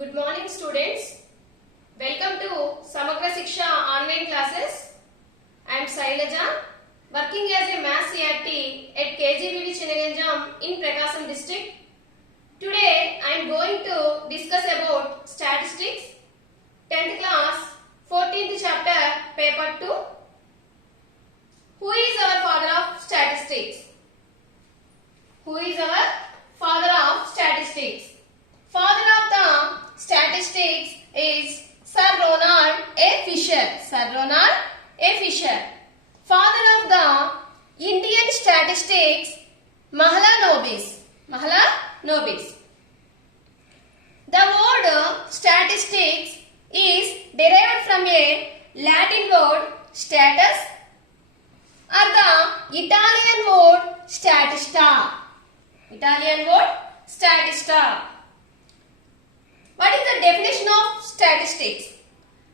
Good morning students. Welcome to Samagra Shiksha online classes. I am Sailaja, working as a maths CRT at KGBV Chinnaganjam in Prakasam district. Today I am going to discuss about statistics, 10th class, 14th chapter, paper 2. Who is our father of statistics? Who is our father of statistics? Father of the statistics is Sir Ronald A. Fisher. Sir Ronald A. Fisher. Father of the Indian statistics, Mahalanobis. Mahalanobis. The word statistics is derived from a Latin word status or the Italian word statista. Italian word statista. What is the definition of statistics?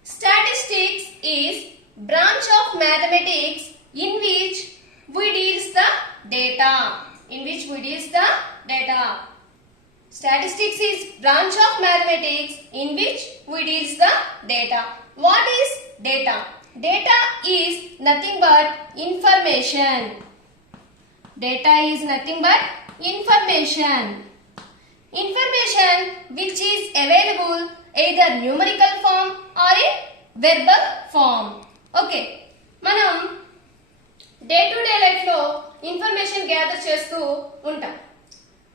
Statistics is branch of mathematics in which we deals the data. Statistics is branch of mathematics in which we deals the data. What is data? Data is nothing but information. Data is nothing but information. Information which is available either numerical form or in verbal form. Okay. Manam day to day life lo information gather chestu untam.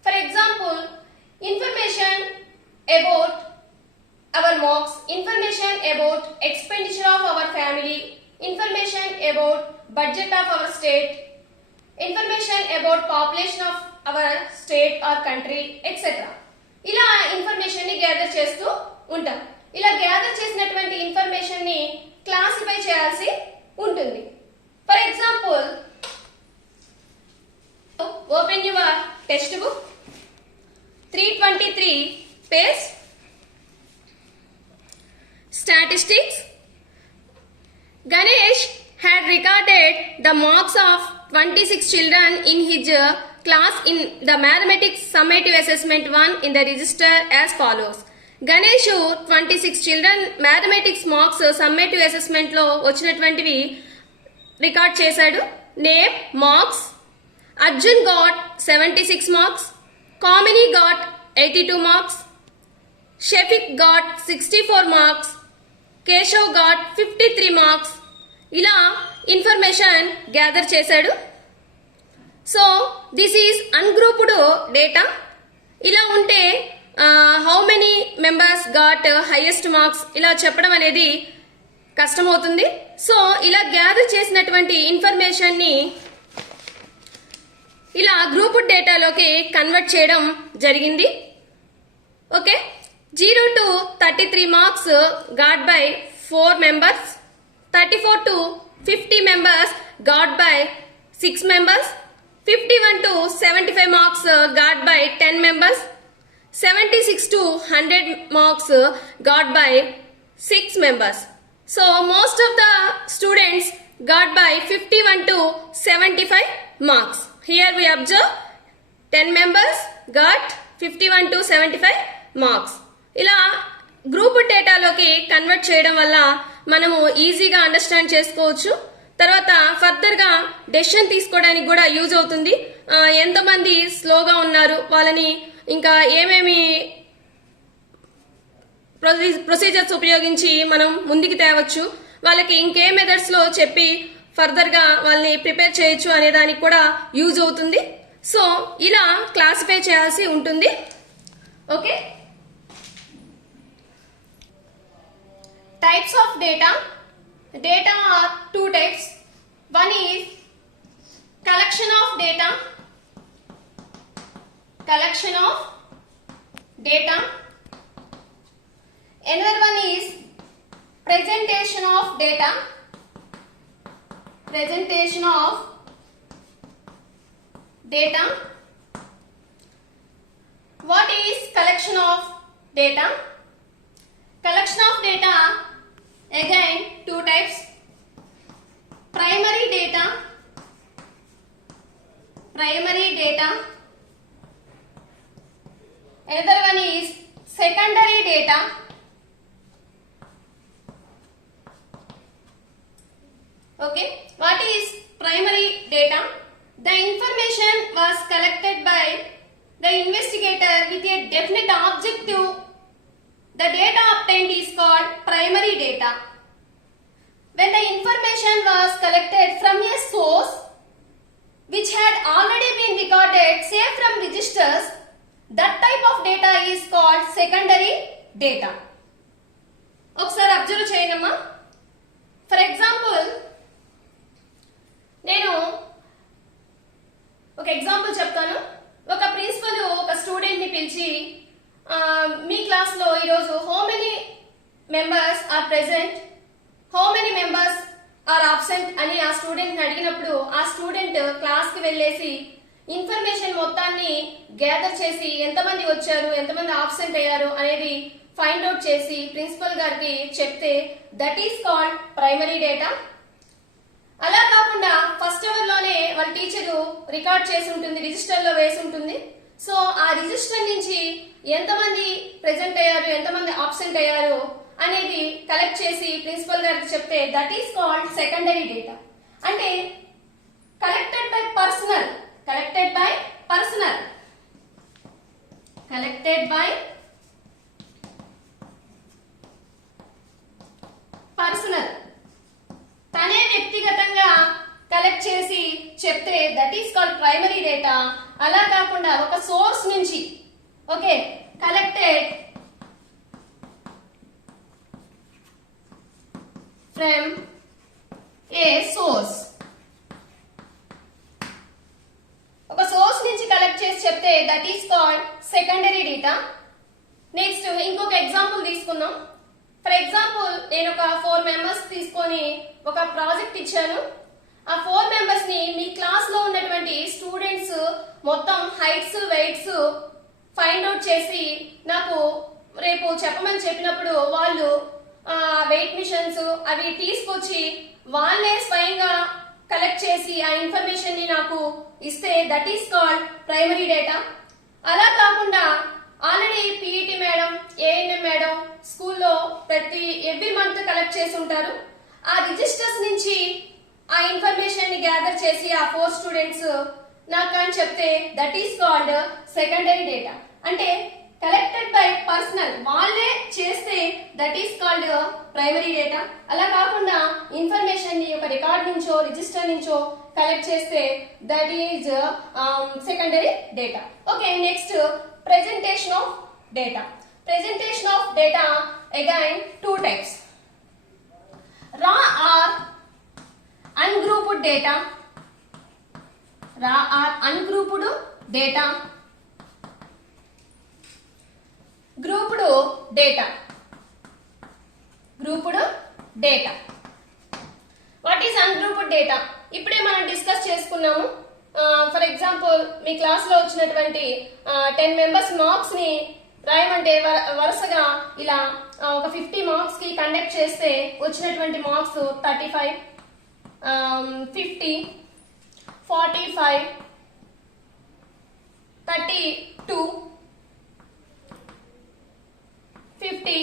For example, information about our marks, information about expenditure of our family, information about budget of our state, information about population of our state or country, etc. ఇలా ఇన్ఫర్మేషన్ ని గ్యాదర్ చేస్తూ ఉంటాం. ఇలా గ్యాదర్ చేసినటువంటి ఇన్ఫర్మేషన్ ని క్లాసిఫై చేయాల్సి ఉంటుంది. For example, open your text book 323 page statistics. Ganesh had recorded the marks of 26 children in his class in the mathematics summative assessment 1 in the register as follows. Ganesh 26 children mathematics marks summative assessment లో వచ్చినటువంటివి రికార్డ్ చేశాడు. Name, marks. Arjun got 76 marks, కామిని got 82 marks, షఫిక్ got 64 marks, కేశవ్ got 53 marks. ఇలా information gather చేశాడు. So this is ungrouped data. ఇలా ఉంటే how many members got highest marks ఇలా చెప్పడం అనేది కష్టమవుతుంది. సో ఇలా గ్యాదర్ చేసినటువంటి ఇన్ఫర్మేషన్ ని ఇలా గ్రూప్డ్ డేటాలోకి కన్వర్ట్ చేయడం జరిగింది. ఓకే. 0 to 33 మార్క్స్ గాట్ బై 4 మెంబర్స్, 34 to 50 members got by 6 members, 51 to 75 marks got by 10 members, 76 to 100 marks got by 6 members. So most of the students got by 51 to 75 marks. Here we observe 10 members got 51 to 75 marks. ఇలా గ్రూప్ డేటాలోకి కన్వర్ట్ చేయడం వల్ల మనము ఈజీగా అండర్స్టాండ్ చేసుకోవచ్చు. తర్వాత ఫర్దర్ గా డెసిషన్ తీసుకోవడానికి కూడా యూజ్ అవుతుంది. ఎంతమంది స్లోగా ఉన్నారు, వాళ్ళని ఇంకా ఏమేమి ప్రొసీజర్స్ ఉపయోగించి మనం ముందుకు తేవచ్చు, వాళ్ళకి ఇంకే మెథడ్స్ లో చెప్పి ఫర్దర్ గా వాళ్ళని ప్రిపేర్ చేయొచ్చు అనే దానికి కూడా యూజ్ అవుతుంది. సో ఇలా క్లాసిఫై చేయాల్సి ఉంటుంది. Okay. Types of data. Data are two types. One is collection of data. Another one is presentation of data. What is collection of data? Collection of data, again two types. Primary data. Another one is secondary data. Okay, what is primary data? The information was collected by the investigator with a definite objective. The data obtained is called primary data. When the information was collected from a source which had already been recorded, say from registers, that type of data is called secondary data. ఒకసారి అబ్జర్వ్ చేయనమ్మా. For example నేను ఒక ఎగ్జాంపుల్ చెప్తాను. ఒక ప్రిన్సిపల్ ఒక స్టూడెంట్ ని పిలిచి మీ class లో ఈరోజు how many members are present, how many members are absent అని ఆ స్టూడెంట్ ని అడిగినప్పుడు ఆ స్టూడెంట్ క్లాస్ కి వెళ్ళేసి ఇన్ఫర్మేషన్ మొత్తాన్ని గ్యాదర్ చేసి ఎంతమంది వచ్చారు, ఎంతమంది ఆబ్సెంట్ అయ్యారు అనేది ఫైండ్ అవుట్ చేసి ప్రిన్సిపల్ గారికి చెప్తే that is called primary data. అలా కాకుండా ఫస్ట్ అవర్ లోనే వాళ్ళ టీచరు రికార్డ్ చేసి ఉంటుంది, రిజిస్టర్ లో వేసి ఉంటుంది. సో ఆ రిజిస్టర్ నుంచి ఎంతమంది ప్రెజెంట్ అయ్యారు, ఎంతమంది ఆబ్సెంట్ అయ్యారు అనేది కలెక్ట్ చేసి ప్రిన్సిపల్ గారికి చెప్తే that is called secondary data. అంటే collected by personal, collected by personal, collected by personal, తనే వ్యక్తిగతంగా కలెక్ట్ చేసి చెప్తే that is called primary data. అలా కాకుండా ఒక సోర్స్ నుంచి, okay, collected from a source, ఒక సోర్స్ నుంచి కలెక్ట్ చేసి చెప్తే that is called secondary data. Next ఇంకొక ఎగ్జాంపుల్ తీసుకుందాం. ఫర్ ఎగ్జాంపుల్ నేను ఒక 4 మెంబర్స్ తీసుకొని ఒక ప్రాజెక్ట్ ఇచ్చాను. ఆ 4 మెంబర్స్ ని మీ క్లాస్ లో ఉన్నటువంటి స్టూడెంట్స్ మొత్తం హైట్స్ వెయిట్స్ ఫైండ్ అవుట్ చేసి నాకు రేపు చెప్పమని చెప్పినప్పుడు వాళ్ళు వెయిట్ మిషన్స్ అవి తీసుకొచ్చి వాళ్ళే స్వయంగా కలెక్ట్ చేసి ఆ ఇన్ఫర్మేషన్ ని నాకు ఇస్తే that is called primary data. అలా కాకుండా already PET madam, ANM madam స్కూల్లో ఎవ్రీ మంత్ కలెక్ట్ చేసి ఉంటారు. ఆ రిజిస్టర్స్ నుంచి ఆ ఇన్ఫర్మేషన్ ని గ్యాదర్ చేసి ఆ 4 స్టూడెంట్స్ నాకు అని చెప్తే that is called secondary data. అంటే కలెక్టెడ్ బై పర్సనల్, వాళ్ళే చేస్తే that is called primary data. అలా కాకుండా ఇన్ఫర్మేషన్ ని ఒక రికార్డ్ నుంచో రిజిస్టర్ నుంచో కలెక్ట్ చేస్తే that is secondary data. Okay, next presentation of data. Presentation of data, again 2 types. Raw or ungrouped data. Raw or ungrouped data. Grouped data. Grouped data. What is ungrouped data? ఇప్పుడే మనం డిస్కస్ చేసుకున్నాము. ఫర్ ఎగ్జాంపుల్ మీ క్లాస్ లో వచ్చినటువంటి 10 members marks ని రాయమంటే వరుసగా ఇలా ఒక 50 మార్క్స్ కి కండక్ట్ చేస్తే వచ్చినటువంటి మార్క్స్ 35, 50, 45, 32, 50,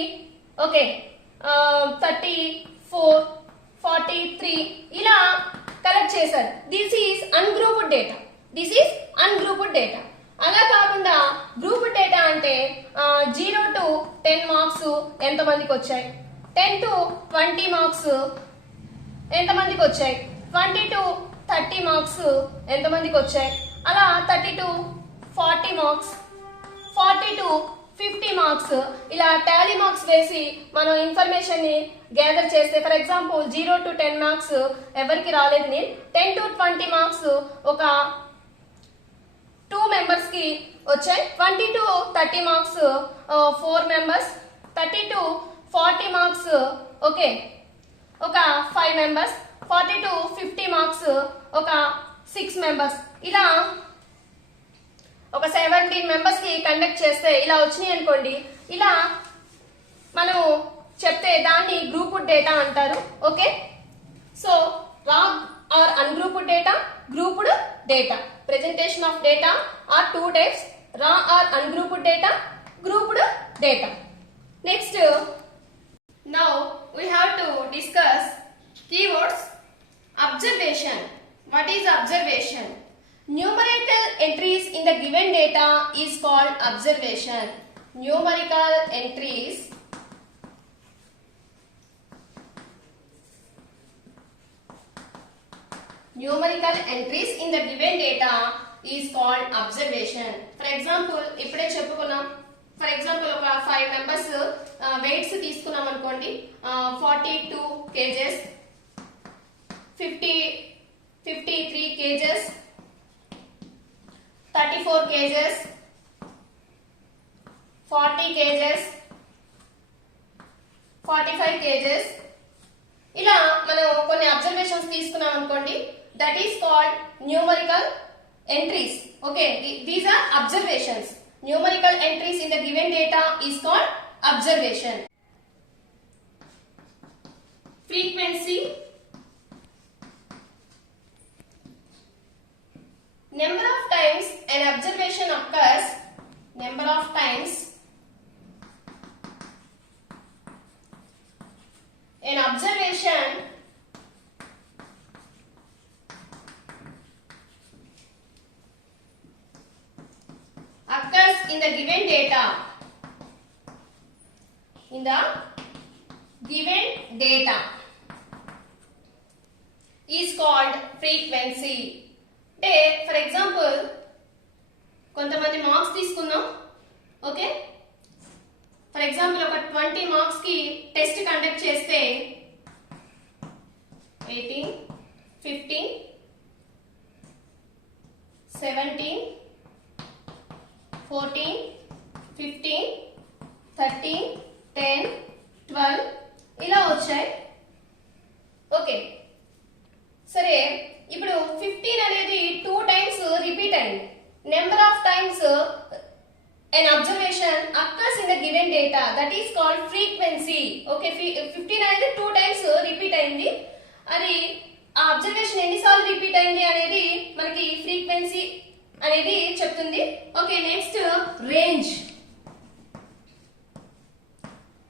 ఓకే, 34, 43 ఇలా కలెక్ట్ చేశారు. This is ungrouped data. This is ungrouped data. అలా కాకుండా గ్రూప్డ్ డేటా అంటే 0 to 10 మార్క్స్ ఎంతమందికి వచ్చాయి, 10 to 20 మార్క్స్ ఎంతమందికి వచ్చాయి, 20 to 30 మార్క్స్ ఎంతమందికి వచ్చాయి, అలా 30 to 40 మార్క్స్, 40 to 50 మార్క్స్ ఇలా టాలీ మార్క్స్ వేసి మనం ఇన్ఫర్మేషన్ ని గ్యాదర్ చేస్తే ఫర్ ఎగ్జాంపుల్ 0 to 10 మార్క్స్ ఎవరికి రాలేదు, నేను 10 to 20 మార్క్స్ ఒక 2 మెంబర్స్ కి వచ్చాయి, 20 to 30 మార్క్స్ 4 మెంబర్స్, 30 to 40 మార్క్స్ ఓకే ఒక 5 మెంబర్స్, 40 to 50 మార్క్స్ ఒక 6 మెంబర్స్ ఇలా ఒక 17 మెంబర్స్ కి కండక్ట్ చేస్తే ఇలా వచ్చినాయి అనుకోండి. ఇలా మనం చెప్తే దాన్ని గ్రూప్డ్ డేటా అంటారు. Okay, so raw or ungrouped data, grouped data. Presentation of data are 2 types, raw or ungrouped data grouped data. Next, now we have to discuss keywords. Observation. What is observation? Numerical entries in the given data is called observation. Numerical entries in the given data is called observation. For example, ఇప్పుడే చెప్పుకున్నాం. For example, ఒక 5 members weights తీసుకున్నాం అనుకోండి. 42 kgs, 53 kgs, 34 kgs, 40 kgs, 45 kgs. ఇలా మనం కొన్ని అబ్జర్వేషన్స్ తీసుకున్నాం అనుకోండి. That is called numerical entries. Okay, these are observations. Numerical entries in the given data is called observation. Frequency. Number of times an observation occurs. Number of times an observation occurs in the given data. In the given data is called frequency. అంటే for example కొంతమంది మార్క్స్ తీసుకుందాం. Okay, for example ఒక 20 మార్క్స్ కి test conduct చేస్తే 18, 15, 17, 14, 15, 13, 10, 12 ఇలా వచ్చాయి. ఓకే, సరే ఇప్పుడు 15 అనేది 2 టైమ్స్ రిపీట్ అయింది. Number of times an observation occurs in the given data, that is called frequency. Okay, 15 అనేది 2 టైమ్స్ రిపీట్ అయింది. అది ఆ అబ్జర్వేషన్ ఎన్నిసార్లు రిపీట్ అయింది అనేది మనకి ఫ్రీక్వెన్సీ అనేది చెప్తుంది. Okay, next range.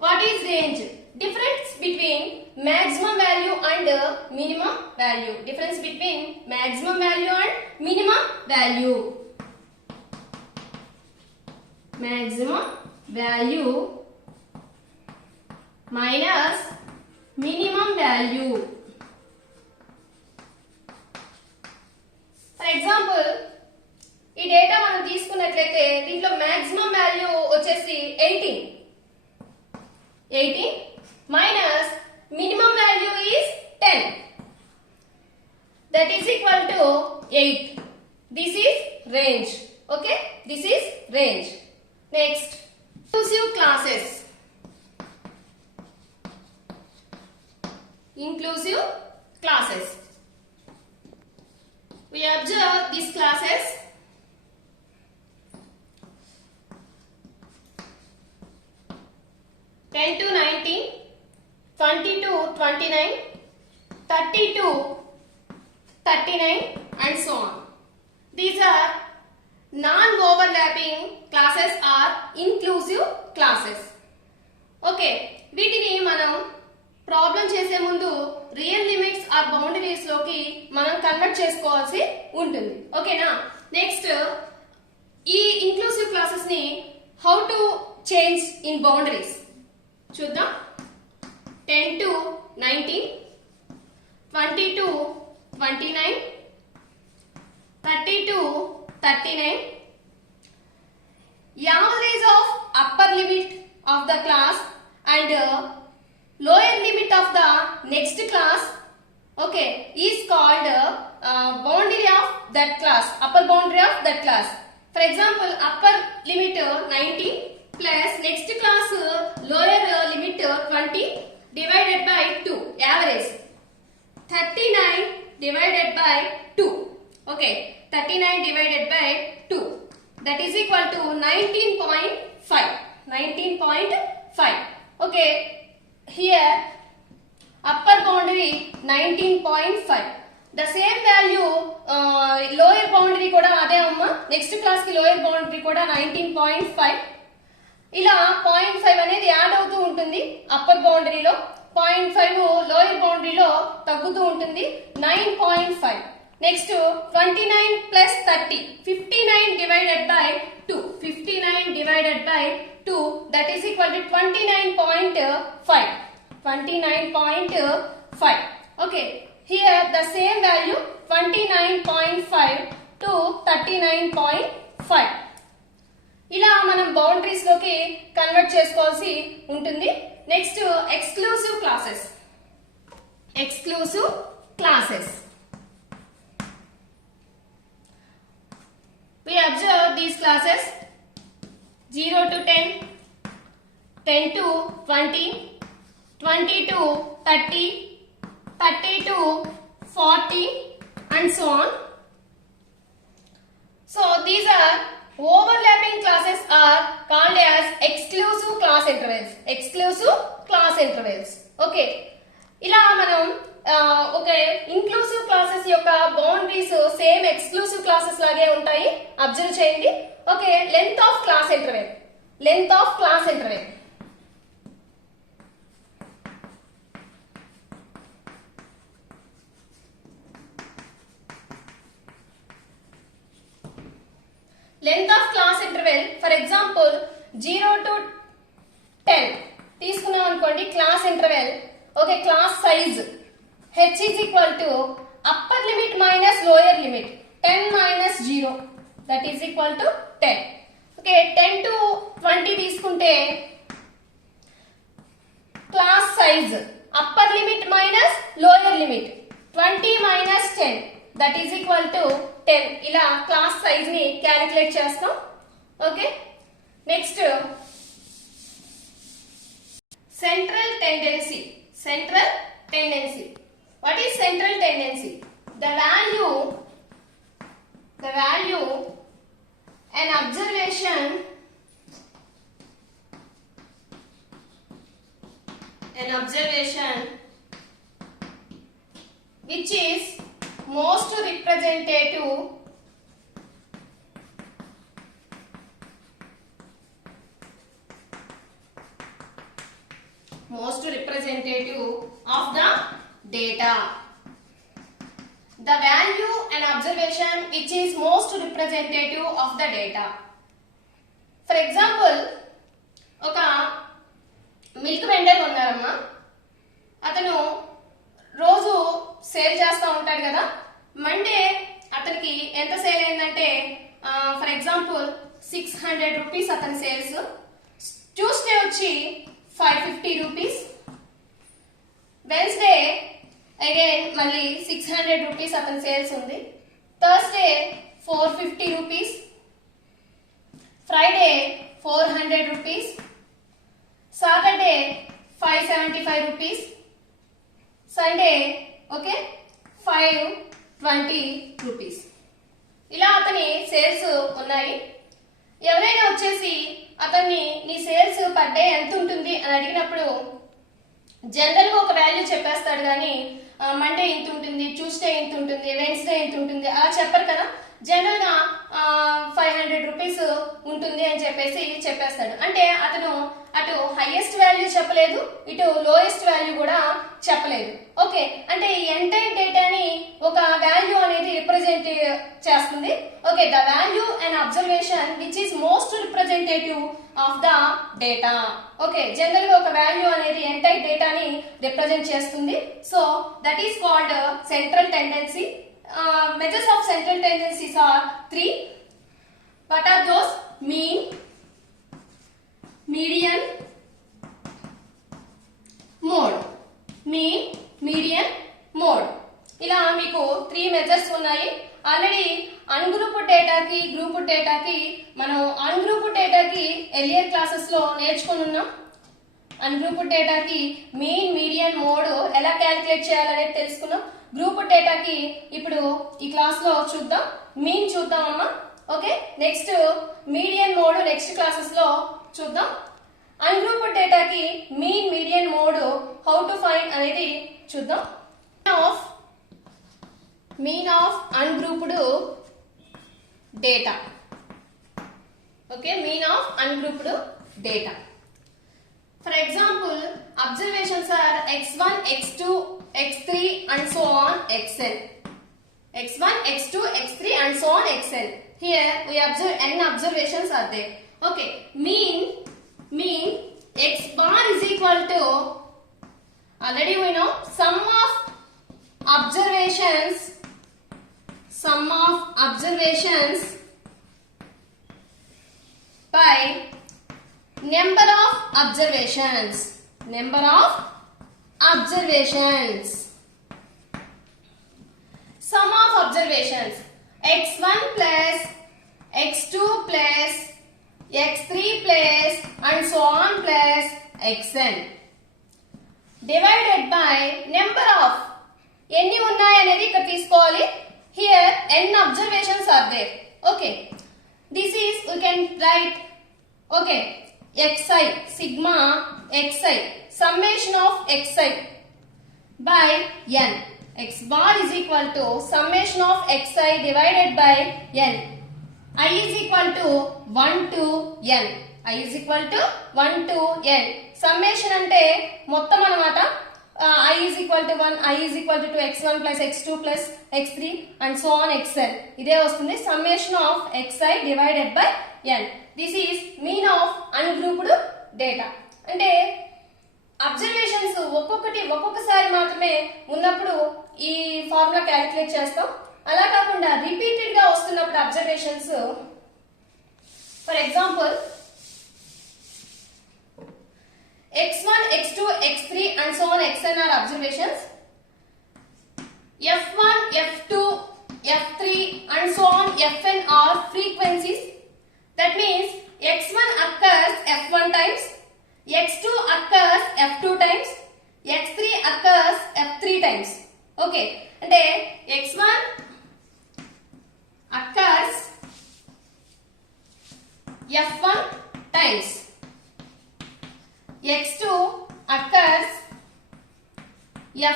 What is range? Difference between maximum value and minimum value. Difference between maximum value and minimum value. Maximum value minus minimum value. For example, ఈ డేటా మనం తీసుకున్నట్లయితే దీంట్లో maximum value వచ్చేసి 18 minus minimum value is 10, that is equal to 8. This is range. Okay, this is range. Next, inclusive classes. Inclusive classes. We observe these classes. Ten to 19, 20 to 29, 30 to 39 and so on. These are non-overlapping classes or inclusive classes. Okay, వీటిని మనం ప్రాబ్లం చేసే ముందు real limits are boundaries లోకి మనం కన్వర్ట్ చేసుకోవాల్సి ఉంటుంది. ఓకేనా? నెక్స్ట్, ఈ ఇంక్లూసివ్ క్లాసెస్ ని how to change in boundaries చూద్దాం. 10 to 19, 20 to 29, 30 to 39. Average of upper limit of the class and lower limit of the next class, okay, is called boundary of that class, upper boundary of that class. For example, upper limit 19 plus next class lower limit 20 divided by 2, average 39 divided by 2. Okay, 39 divided by 2, that is equal to 19.5. 19.5. Okay, here upper boundary 19.5. The same value lower boundary kuda ade amma. Next class ki lower boundary kuda 19.5. ఇలా 0.5 అనేది యాడ్ అవుతూ ఉంటుంది అప్పర్ బౌండరీలో, 0.5 లోయర్ బౌండరీలో తగ్గుతూ ఉంటుంది 9.5. నెక్స్ట్ 29 ప్లస్ 30, 59 divided by 2, 59 divided by 2 that is equal to 29.5, 29.5. Okay, here the same value 29.5 to 39.5. ఇలా మనం బౌండరీస్ లోకి కన్వర్ట్ చేసుకోవాల్సి ఉంటుంది. Next exclusive classes. Exclusive classes, we observe these classes 0 to 10, 10 to 20, 20 to 30, 30 to 40 and so on. So these are overlapping classes are called as exclusive class intervals. Exclusive class intervals. Okay. ఇలా మనం okay inclusive classes యొక్క boundaries same exclusive classes లాగే ఉంటాయి. అబ్జర్వ్ చేయండి. Okay, length of class interval. Length of class interval. Length of class interval for example 0 to 10 తీసుకున్నాం అనుకోండి class interval. Okay, class size h is equal to upper limit minus lower limit 10 minus 0 that is equal to 10. ఓకే, 10 to 20 తీసుకుంటే class size upper limit minus lower limit 20 minus 10 that is equal to 10. ఇలా class size ని క్యాలిక్యులేట్ చేస్తాం. Okay, next central tendency. Central tendency. What is central tendency? The value an observation which is most representative of the data. The value and observation which is most representative of the data. For example, ఒక milk vendor ఉన్నారమ్మా. అతను రోజు సేల్ చేస్తూ ఉంటాడు కదా. మండే అతనికి ఎంత సేల్ అయిందంటే ఫర్ ఎగ్జాంపుల్ 600 రూపీస్ అతని సేల్స్. ట్యూస్డే వచ్చి 550 రూపీస్. వెన్స్డే అగైన్ మళ్ళీ 600 రూపీస్ అతని సేల్స్ ఉంది. థర్స్డే 450 rupees. Friday 400 rupees. Saturday 575 rupees. Sunday okay 520 రూపీస్. ఇలా అతని సేల్స్ ఉన్నాయి. ఎవరైనా వచ్చేసి అతన్ని నీ సేల్స్ పర్ డే ఎంత ఉంటుంది అని అడిగినప్పుడు జనరల్ గా ఒక వాల్యూ చెప్పేస్తాడు కానీ మండే ఇంత ఉంటుంది, ట్యూస్డే ఇంత ఉంటుంది, వెన్స్డే ఇంత ఉంటుంది అలా చెప్పరు కదా. జనరల్ గా 500 రూపీస్ ఉంటుంది అని చెప్పేసి చెప్పేస్తాడు. అంటే అతను అటు హైయెస్ట్ వాల్యూ చెప్పలేదు, ఇటు లోయెస్ట్ వాల్యూ కూడా చెప్పలేదు. ఓకే, అంటే ఈ ఎంటైర్ డేటాని ఒక వాల్యూ అనేది రిప్రజెంట్ చేస్తుంది. Okay, the value and observation which is most representative of the data. Okay, general గా ఒక వాల్యూ అనేది ఎంటైర్ డేటాని రిప్రజెంట్ చేస్తుంది. So that is called central tendency. Measures of central tendencies are 3. What are those? Mean, median, mode. Mean, median, mode. ఇలా మీకు 3 మెజర్స్ ఉన్నాయి. Already ungroup డేటాకి గ్రూప్ డేటాకి మనం అన్గ్రూప్ డేటాకి ఎర్లియర్ క్లాసెస్ లో నేర్చుకుని ఉన్నాం. అన్గ్రూప్ డేటాకి మీన్, మీడియన్, మోడ్ ఎలా క్యాలిక్యులేట్ చేయాలనేది తెలుసుకున్నాం. గ్రూప్ డేటాకి ఇప్పుడు ఈ క్లాస్ లో చూద్దాం. మీన్ చూద్దాం అమ్మా. Okay, next median mode next classes లో చూద్దాం. అన్గ్రూప్ డేటాకి mean, median, mode how to find అనేది చూద్దాం. Mean of ungrouped data. Okay, mean of ungrouped data. For example, observations are x1, x2, x3 and so on xn. x1, x2, x3 and so on xn. Here we observe n observations are there. Okay, mean x bar is equal to, already we know, sum of observations by number of observations. Sum of observations x1 plus x2 plus x3 plus and so on plus xn divided by number of ఎన్ని ఉన్నాయి అనేది ఇక్కడ తీసుకోవాలి. Here n observations are there. Okay, this is we can write, okay, xi sigma xi summation of xi by n. X bar is equal to summation of xi divided by n. I is equal to 1 to n. I is equal to 1 to n. Summation అంటే మొత్తం అన్నమాట. I is equal to 1, I is equal to 2, x1 plus x2 plus x3 and so on xn. ఇదే వస్తుంది summation of xi divided by n. This is mean of ungrouped data. అంటే అబ్జర్వేషన్స్ ఒక్కొక్కసారి మాత్రమే ఉన్నప్పుడు ఈ ఫార్ములా క్యాలిక్యులేట్ చేస్తాం. అలా కాకుండా రిపీటెడ్ గా వస్తున్నప్పుడు observations, for example x1, x2, x3 and so on xn are observations. f1, f2, f3 and so on fn are frequencies. That means x1 occurs f1 times, x2 occurs f2 times, x3 occurs f3 times. Okay, అంటే x1 occurs f1 times, x2 occurs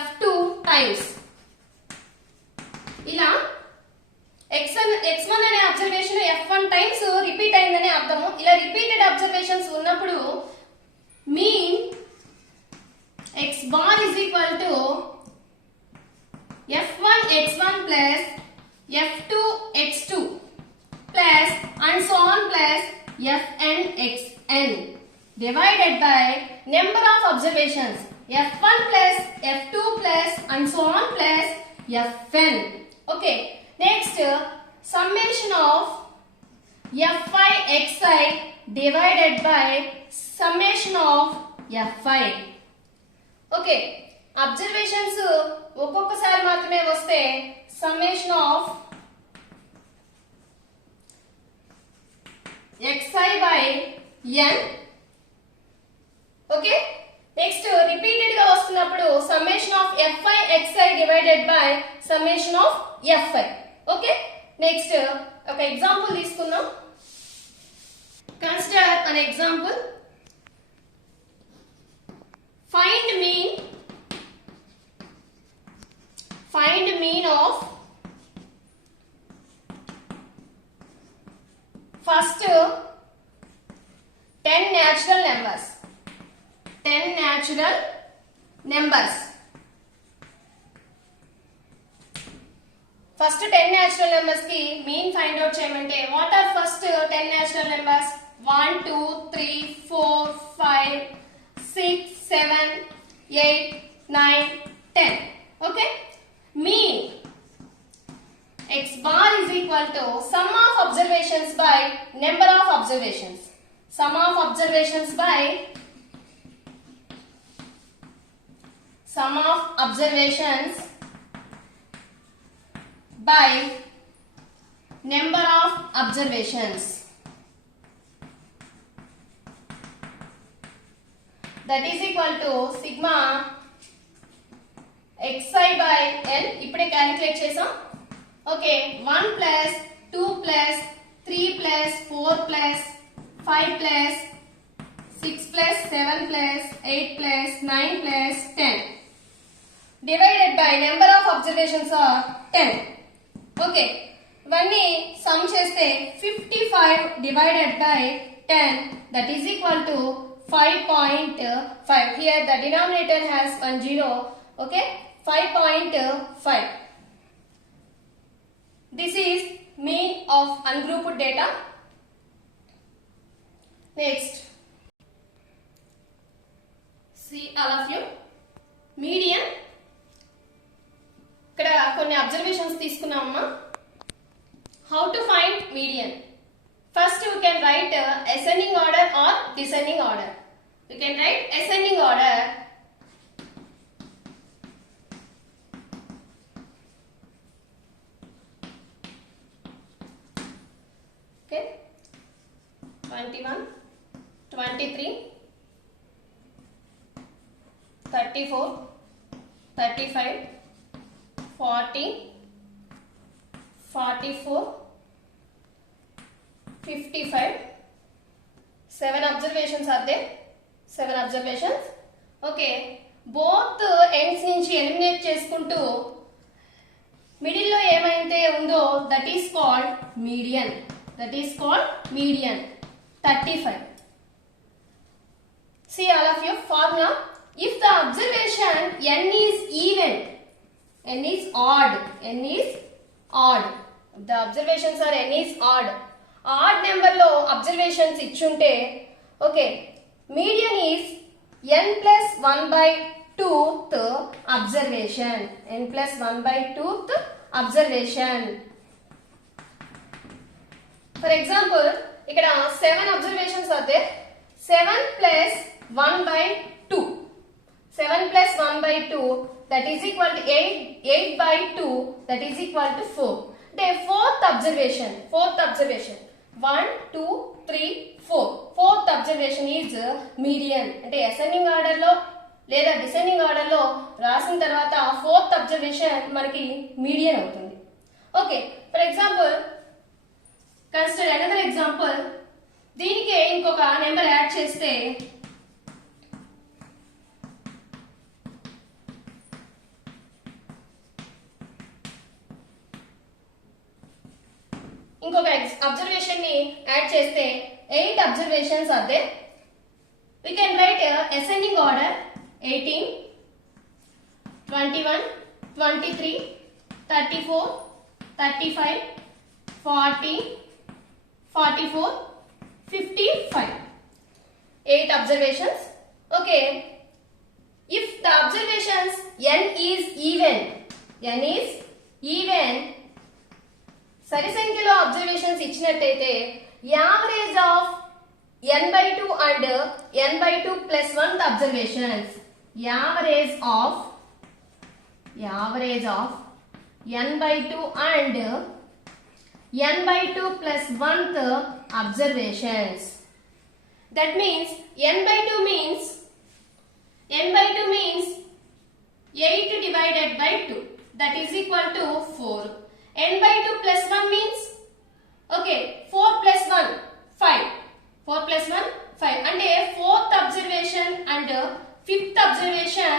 f2 times. ఇలా x1 అనే observation f1 times repeat అయిందని అర్థము. ఇలా repeated observations ఉన్నప్పుడు mean x bar is equal to f1 x1 plus f2 x2 plus and so on plus fn xn divided by number of observations f1 plus f2 plus and so on plus fn. Okay, next summation of fi xi divided by summation of fi. Okay, observations ఒక్కొక్కసారి మాత్రమే వస్తే summation of xi by n. Okay, next repeated గా వస్తున్నప్పుడు summation of fi xi divided by summation of fi. Okay, next ఒక ఎగ్జాంపుల్ తీసుకుందాం. Consider an example. Find mean of first 10 natural numbers. 10 natural numbers. First 10 natural numbers ki mean find out cheyamante, what are first 10 natural numbers? 1, 2, 3, 4, 5, 6, 7, 8, 9, 10. Okay, mean x bar is equal to sum of observations by number of observations. Sum of observations by number of observations. That is equal to sigma xi by n. ఇప్పుడే క్యాలిక్యులేట్ చేసాం. ఓకే, 1 plus 2 plus 3 plus 4 plus 5 plus 6 plus 7 plus 8 plus 9 plus 10 divided by number of observations are 10. Okay, ఇవన్నీ సమ్ చేస్తే 55 divided by 10, that is equal to 5.5. Here the denominator has 1 0. Okay, 5.5. This is mean of ungrouped data. Next, see all of you, median. ఇక్కడ కొన్ని అబ్జర్వేషన్స్ తీసుకున్నామమ్మా. How to find median? First you can write ascending order or descending order. You can write ascending order. Okay, 21, 23, 34, 35, 40, 44, 55. 7 observations are there. 7 observations. Okay, both ends నుంచి ఎలిమినేట్ చేసుకుంటూ మిడిల్ లో ఏమైతే ఉందో that is called median. That is called median. 35. See all of you, formula. If the observation n is even, n is odd, n is odd. The observations are n is odd. Odd number లో observations ఇచ్చుంటే, okay, median is n plus 1 by 2th observation. n plus 1 by 2th observation. For example, ఇక్కడ 7 observations are there. 7 plus 1 by 2. 7 plus 1 by 2, that is equal to 8. 8 by 2, that is equal to 4. The fourth observation. 1, 2, 3, 4. Fourth observation is median. అంటే ascending order లో లేదా descending order లో రాసిన తర్వాత fourth observation మనకి median అవుతుంది. Okay, for example, consider another example. దీనికి ఇంకొక నెంబర్ యాడ్ చేస్తే ఇంకొక అబ్జర్వేషన్ ని యాడ్ చేస్తే 8 observations are there. We can write ascending order 18, 21, 23, 34, 35, 40, 44, 55. 8 observations. Okay, if the observations n is even, సరి సంఖ్యలో observations ఇచ్చినట్టయితే average of n by 2 and n by 2 plus 1 the observations, average of n by 2 and n by 2 plus 1th observations. That means n by 2 means 8 divided by 2, that is equal to 4. n by 2 plus 1 means, okay, 4 plus 1 5. 4 plus 1 5. అంటే fourth observation and fifth observation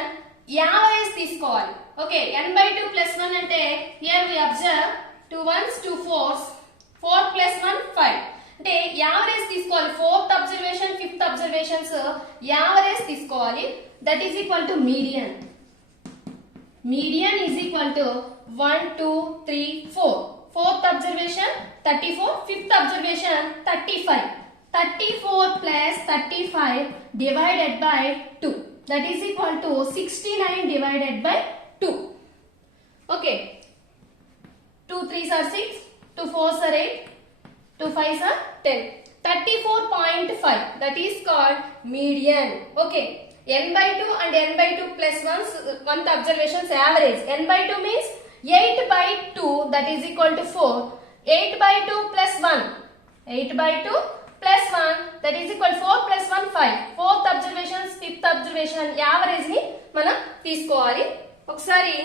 average తీసుకోవాలి. Okay, n by 2 plus 1 అంటే here we observe 2 1s 2 4s, 4 plus 1 5. అంటే యావరేజ్ తీసుకోవాలి. fourth observation fifth observations average తీసుకోవాలి. that is equal to median. Median is equal to 1 2 3 4. Fourth observation 34, fifth observation 35. 34 plus 35 divided by 2, that is equal to 69 divided by 2. Okay, 2 3s are 6, 2 4s are 8, 2 5s are 10. 34.5, that is called median. Okay, n by 2 and n by 2 plus 1th observations average. n by 2 means 8 by 2, that is equal to 4. 8 by 2 plus 1, 8 by 2 plus 1, that is equal to 4 plus 1 5. Fourth observation fifth observation average ni మనం తీసుకోవాలి. ఒకసారి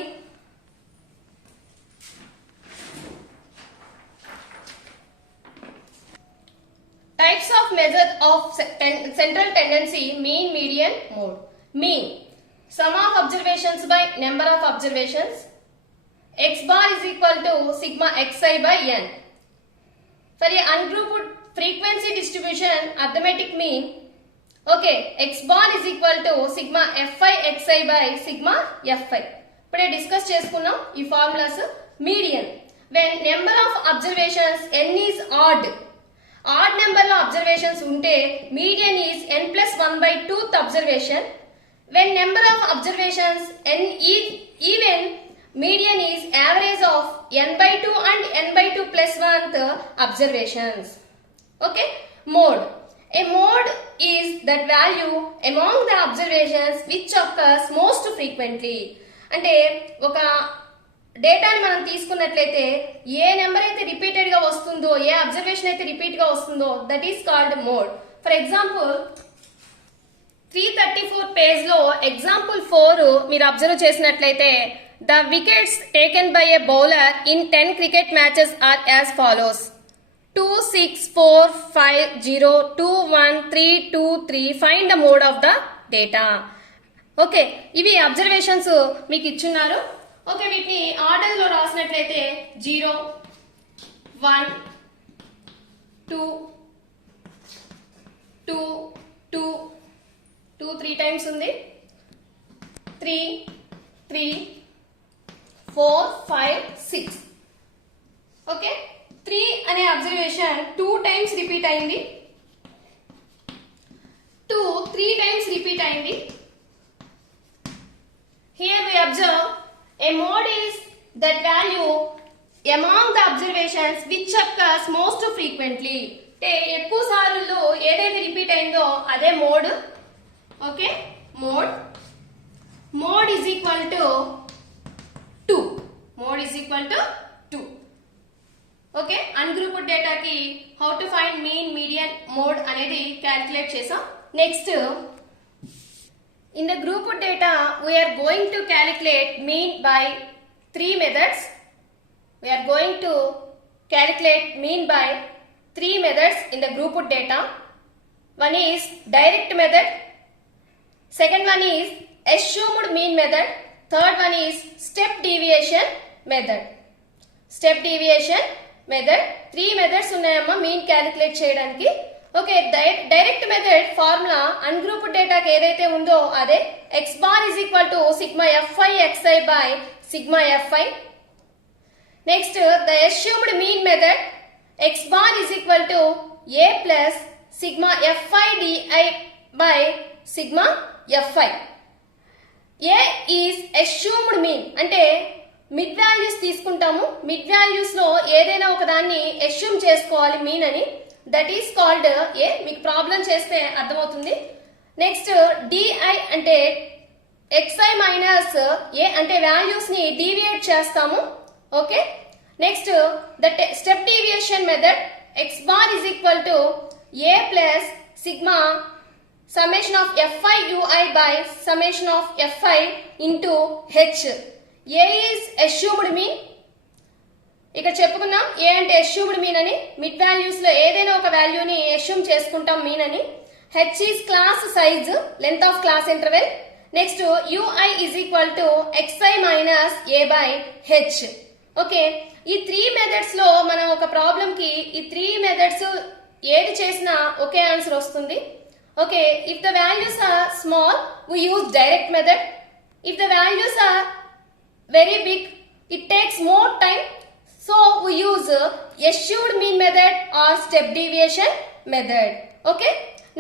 types of measure of central tendency, mean, median, mode. Mean, sum of observations by number of observations. X bar is equal to sigma xi by n. For a ungrouped frequency distribution arithmetic mean. Okay, x bar is equal to sigma fi xi by sigma fi. ఇప్పుడే డిస్కస్ చేసుకున్నాం ఈ formulas. Median, when number of observations n is odd number లో అబ్జర్వేషన్స్ ఉంటే median is n plus 1 by 2th observation. When number of observations n is even, median is average of n by 2 and n by 2 plus 1th observations. Okay, mode. A mode is that value among the observations which occurs most frequently. అంటే ఒక డేటాని మనం తీసుకున్నట్లయితే ఏ నెంబర్ అయితే రిపీటెడ్ గా వస్తుందో, ఏ అబ్జర్వేషన్ అయితే repeat గా వస్తుందో, that is called mode. For example 334 page లో ఎగ్జాంపుల్ 4 మీరు అబ్జర్వ్ చేసినట్లయితే the wickets taken by a bowler in 10 cricket matches are as follows: 2 6 4 5 0 2 1 3 2 3. Find the mode of the data. Okay, ఇవి అబ్జర్వేషన్స్ మీకు ఇచ్చున్నారు. ఓకే, వీటిని ఆర్డర్ లో రాసినట్లయితే 0 1 2 2 2 2 3 టైమ్స్ ఉంది, 3 3 4 5 6. ఓకే, 3 అనే అబ్జర్వేషన్ 2 టైమ్స్ రిపీట్ అయింది, 2 3 టైమ్స్ రిపీట్ అయింది. Here we observe a mode is that value among the observations which occurs most frequently. అంటే ఎక్కువ సార్లు ఏదైతే రిపీట్ అయిందో అదే mode. Okay, mode is equal to 2. Mode is equal to 2. Okay, ungrouped డేటాకి how to find mean, median, mode అనేది calculate చేసాం. Next, in the grouped data we are going to calculate mean by 3 methods. We are going to calculate mean by 3 methods in the grouped data. One is direct method, second one is assumed mean method, third one is step deviation method. Step deviation method, 3 methods ఉన్నాయమ్మా mean calculate చేయడానికి. Okay, direct method formula ungrouped డేటాకి ఏదైతే ఉందో అదే x bar is equal to sigma fi xi by sigma fi. Next, the assumed mean method, x bar is equal to a plus sigma fi di by sigma fi. a is assumed mean అంటే mid values తీసుకుంటాము, mid values లో ఏదైనా ఒక దాన్ని అస్యూమ్ చేసుకోవాలి మీన్ అని. That is called a. మీకు ప్రాబ్లం చేస్తే అర్థమవుతుంది. నెక్స్ట్, డిఐ అంటే xi మైనస్ ఏ అంటే వాల్యూస్ ని డీవియేట్ చేస్తాము. Okay, next the step deviation method, x bar is equal to a plus sigma summation of fi ui by summation of fi into h. a is assumed mean. ఇక్కడ చెప్పుకున్నాం ఏ అంటే assumed mean అని. Mid values లో ఏదైనా ఒక వాల్యూని అస్యూమ్ చేసుకుంటాం మీన్ అని. H is class size, length of class interval. Next, ui is equal to xi minus a by h. Okay, ఈ 3 మెథడ్స్ లో మనం ఒక ప్రాబ్లం కి ఈ 3 మెథడ్స్ ఏది చేసినా ఒకే ఆన్సర్ వస్తుంది. Okay, if the values are small we use direct method. If the values are very big it takes more time, so we use assumed mean method or step deviation method. Okay,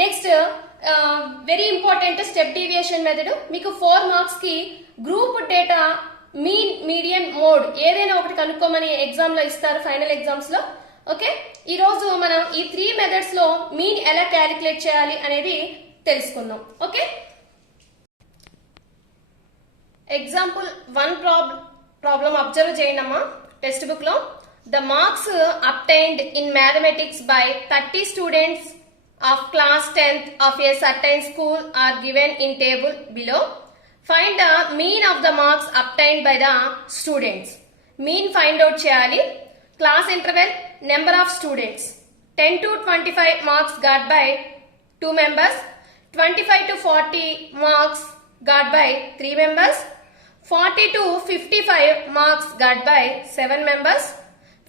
next very important step deviation method. మీకు 4 మార్క్స్ కి group data mean, median, mode ఏదైనా ఒకటి కనుక్కోమని ఎగ్జామ్ లో ఇస్తారు, final exams లో. ఓకే, ఈ రోజు మనం ఈ 3 మెథడ్స్ లో మీన్ ఎలా క్యాలిక్యులేట్ చేయాలి అనేది తెలుసుకుందాం. ఓకే, ఎగ్జాంపుల్ 1 ప్రాబ్లం అబ్జర్వ్ చేయండి అమ్మా టెక్స్ట్ బుక్ లో. The marks obtained in mathematics by 30 students of class 10th of a certain school are given in table below. Find the mean of the marks obtained by the students. Mean find out cheyali. Class interval, number of students. 10 to 25 marks got by 2 members. 25 to 40 marks got by 3 members. 40 to 55 marks got by 7 members.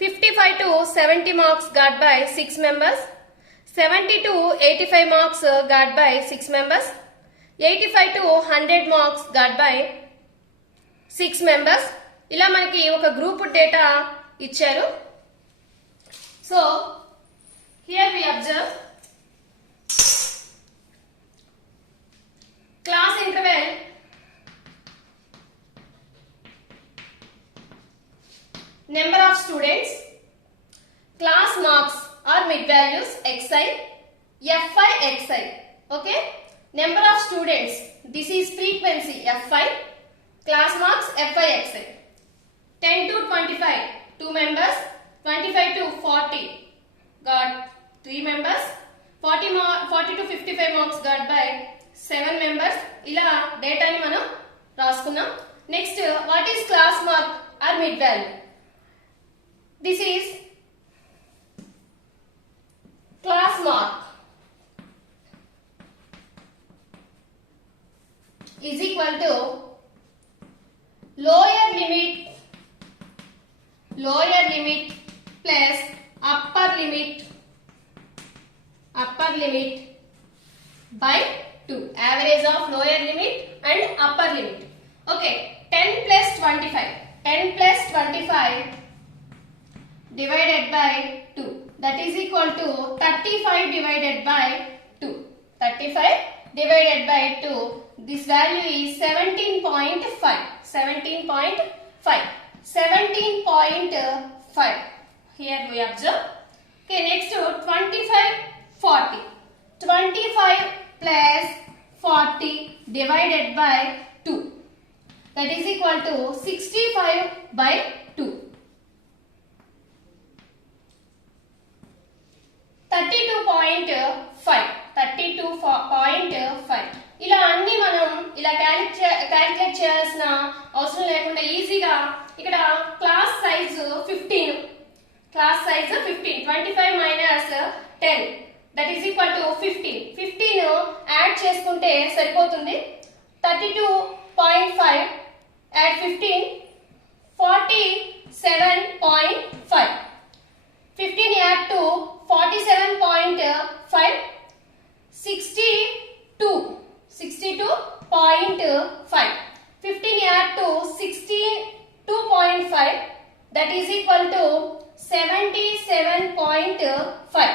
55 to 70 marks got by 6 members. 70 to 85 marks got by 6 members. 85 to 100 marks got by 6 members. ఇలా మనకి ఒక group data ఇచ్చారు. So here we observe class interval number of students, class marks or mid values xi, fi xi. Okay, number of students, this is frequency fi, class marks fi xi. 10 to 25 2 members, 25 to 40 got 3 members, 40 to 55 marks got by 7 members. ఇలా డేటాని మనం రాసుకున్నాం. Next what is class mark or mid value? This is class mark is equal to lower limit plus upper limit by 2, average of lower limit and upper limit. Okay, 10 plus 25 divided by 2, that is equal to 35 divided by 2. 35 divided by 2, this value is 17.5. 17.5. Here we observe. Okay, next 25, 40. 25 plus 40 divided by 2, that is equal to 65 by 2. 32.5. ఇలా అన్ని మనం ఇలా క్యాలిక్యులేట్ చేయాల్సిన అవసరం లేకుండా ఈజీగా ఇక్కడ class size 15. 25 minus 10, that is equal to 15. 15 యాడ్ చేసుకుంటే సరిపోతుంది. 32.5 add 15, 47.5. 15 add to 47.5, 62.5. 15 add to 62.5, that is equal to 77.5.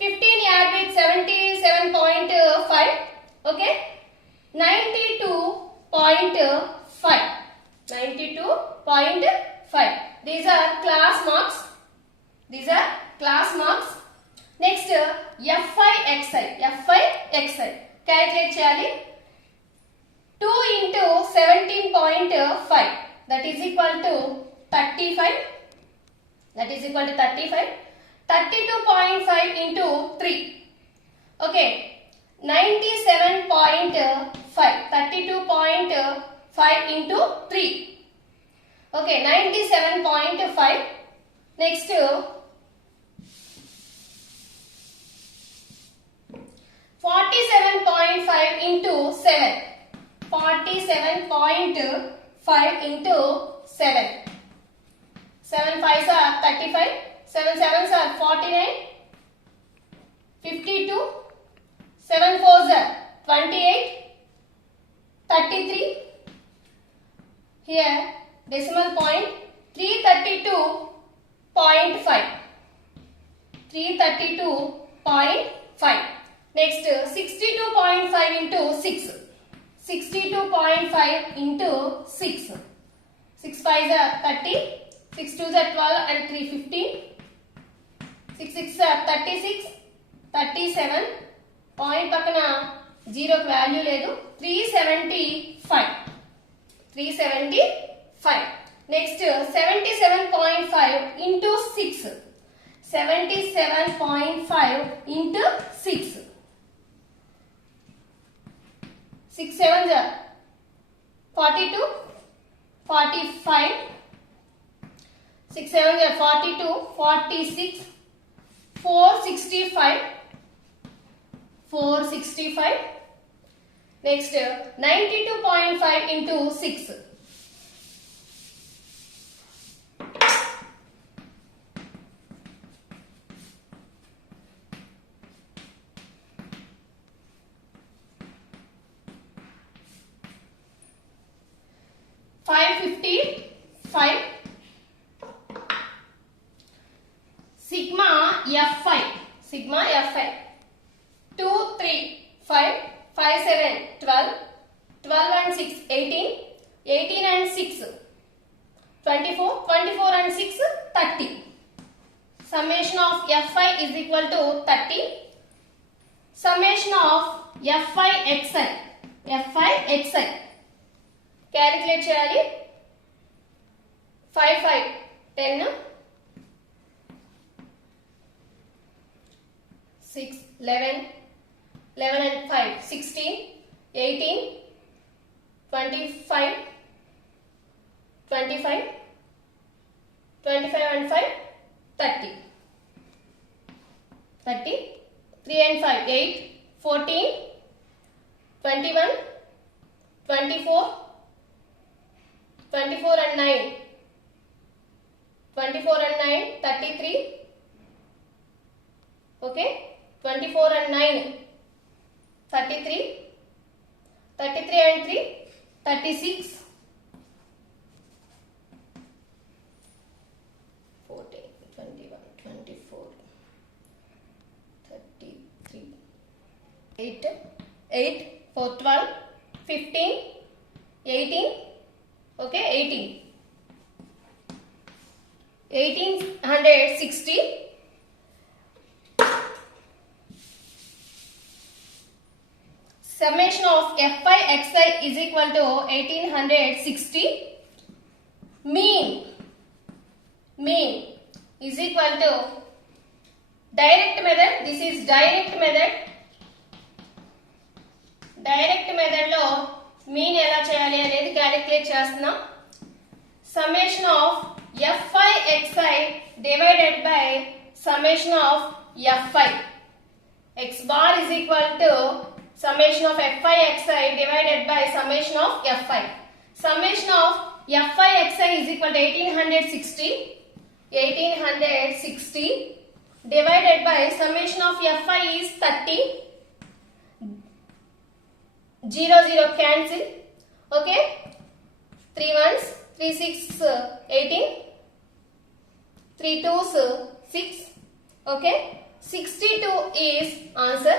15 add with 77.5, okay, 92.5. 92.5. These are class marks. Next fi xi. Calculate cheyali. 2 into 17.5, that is equal to 35. 32.5 into 3. Okay, 97.5. 32.5 into 3. Okay, 97.5. Next 47.5 into 7. 47.5 into 7. 7 5s are 35. 7 7s are 49. 52. 7 4s are 28. 33. Here decimal point 332.5. 332.5. Next 62.5 into 6. 62.5 into 6. 6 5s are 30. 6 2s are 12 and 3 15. 6 6s are 36. 37. Point పక్కన 0 కి వాల్యూ లేదు. 375. 375. Next 77.5 into 6. 77.5 into 6. 6 7s are 42. 45. 6 7s are 42. 46. 465. 465. Next 92.5 into 6. 92.5 55 sigma Fi 2 3 5 5 7 12 12 and 6 18 18 and 6 24 24 and 6 30. Summation of Fi is equal to 30. Summation of Fi xi calculate cheyali. 5 5 10 6 11 11 and 5 16 18 25 25 25 and 5 30 30 3 and 5 8 14 21 24 24 and 9 24 and 9 33. Okay, 24 and 9 33 33 and 3 36 14 21 24 33 8 8 4 12 15 18. Okay, 18 1860. Summation of Fi xi is equal to 1860. Mean is equal to direct method. This is direct method. Direct method lo mean ela cheyali anedi calculate chestunam. Summation of Fi xi divided by summation of Fi. X bar is equal to summation of Fi xi divided by summation of Fi. Summation of Fi xi is equal to 1860 divided by summation of Fi is 30. 0 0 cancel. Okay, 3 ones 3 6 18 3 2s 6. Okay, 62 is answer.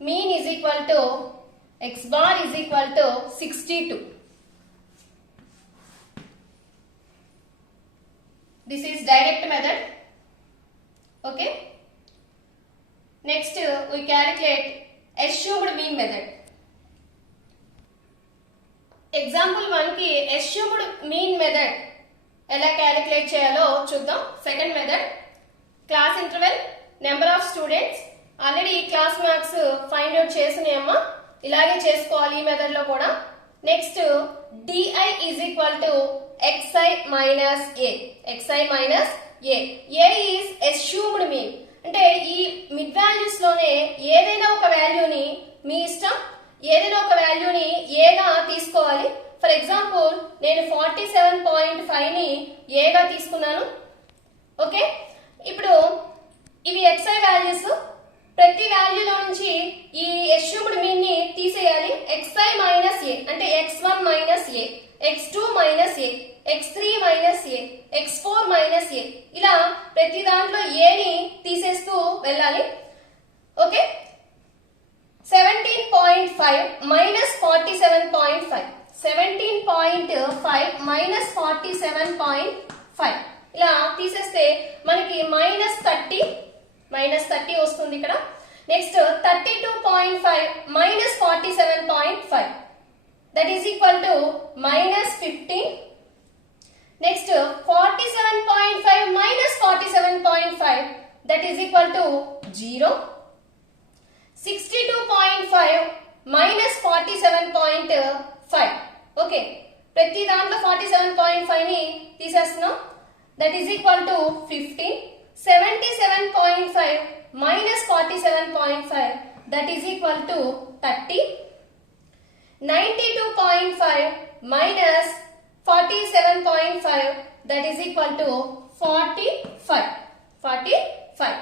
Mean is equal to X bar is equal to 62. This is direct method. Okay. Next we calculate assumed mean method. Example 1 ki assumed mean method ela calculate cheyalo chuddam. Second method, class interval, number of students. Already class marks find out చేసినాయమ్మా, ఇలాగే చేసుకోవాలి ఈ method లో కూడా. Next DI is equal to xi minus A. xi minus A. A is assumed mean, అంటే ఈ mid values లోనే ఏదైనా ఒక వాల్యూని మీ ఇష్టం ఏదైనా ఒక వాల్యూని ఏగా తీసుకోవాలి. ఫర్ ఎగ్జాంపుల్ నేను 47.5 ని ఏగా తీసుకున్నాను. ఓకే, ఇప్పుడు ఇవి xi వాల్యూస్. ప్రతి వాల్యూలో నుంచి ఈ అస్యూమ్డ్ మీన్ ని తీసేయాలి. xi మైనస్ ఏ అంటే x1 మైనస్ ఏ, x2 మైనస్ ఏ, x3 మైనస్ ఏ, x4 మైనస్ ఏ, ఇలా ప్రతి దాంట్లో ఏ ని తీసేస్తూ వెళ్ళాలి. ఓకే, 17.5 మైనస్ 47.5, 17.5 మైనస్ 47.5 ఇలా తీసేస్తే మనకి మైనస్ 30 వస్తుంది ఇక్కడ. Next 32.5 minus 47.5 that is equal to minus 15. Next 47.5 minus 47.5 that is equal to 0. 62.5 minus 47.5. Okay, ప్రతి దాంట్లో 47.5 ని తీసేస్తున్నాం. That is equal to 15. 77.5 minus 47.5 that is equal to 30. 92.5 minus 47.5 that is equal to 45.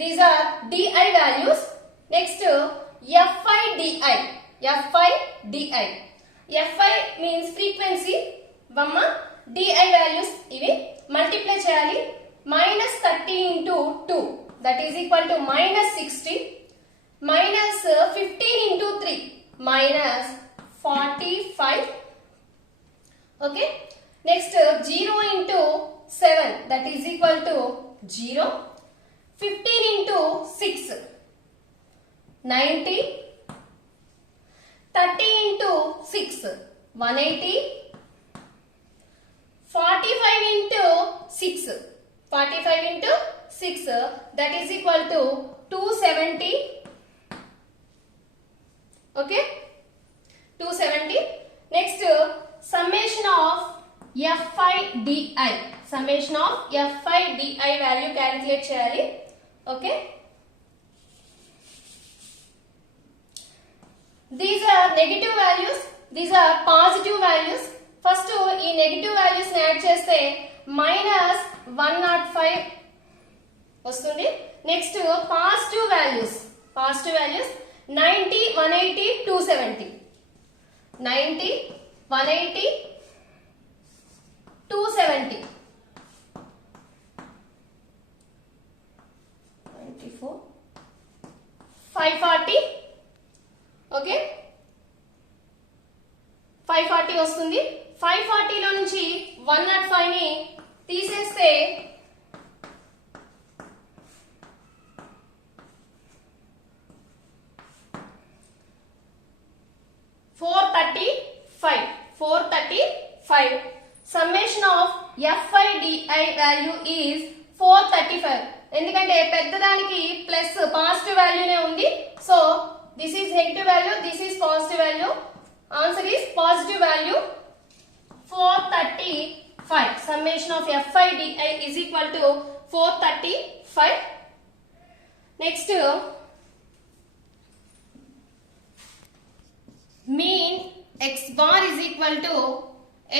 These are DI values. Next FI DI. FI means frequency. వమ్మ DI values ఇవి multiply చేయాలి. -30 into 2 that is equal to -60 minus 15 into 3 -45. Okay, next 0 into 7 that is equal to 0. 15 into 6 90. 30 into 6 180. 45 into 6 45 into 6 that is equal to 270. Okay, 270. Next summation of fi di, summation of fi di value calculate cheyali. Okay, these are negative values, these are positive values. First ఈ negative values ని యాడ్ చేస్తే -105 వస్తుంది. Next positive values 90 180 270. 90 180 270. 94 540. ఓకే, 540 వస్తుంది. 540 లో నుంచి 105 ని తీసేస్తే 435. Summation of fi di value is 435. ఎందుకంటే పెద్దదానికి ప్లస్ పాజిటివ్ వాల్యూనే ఉంది. So this is negative value, this is positive value. Answer is positive value 435. Summation of fi di is equal to 435. Next mean x bar is equal to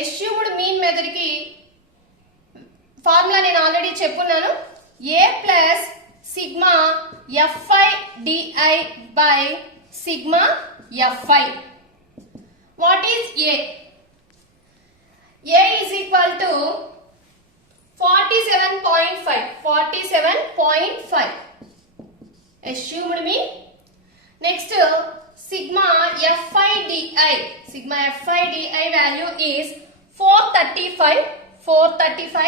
assumed mean method కి ఫార్ములా నేను ఆల్రెడీ చెప్పున్నాను. a plus sigma fi di by sigma fi. What is a? A is equal to 47.5. Assumed mean. Next sigma fi di value is 435.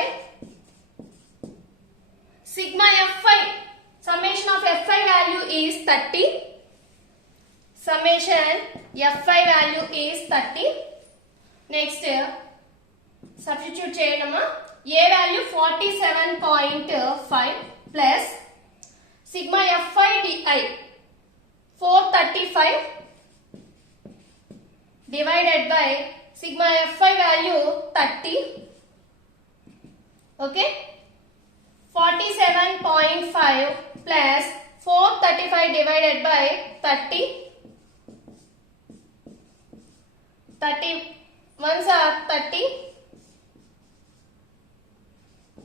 Sigma fi, summation of fi value is 30. Summation fi value is 30. Next substitute cheyadama. A value 47.5 plus sigma fi di 435 divided by sigma fi value 30. Okay, 47.5 plus 435 divided by 30. 30 ones are 30.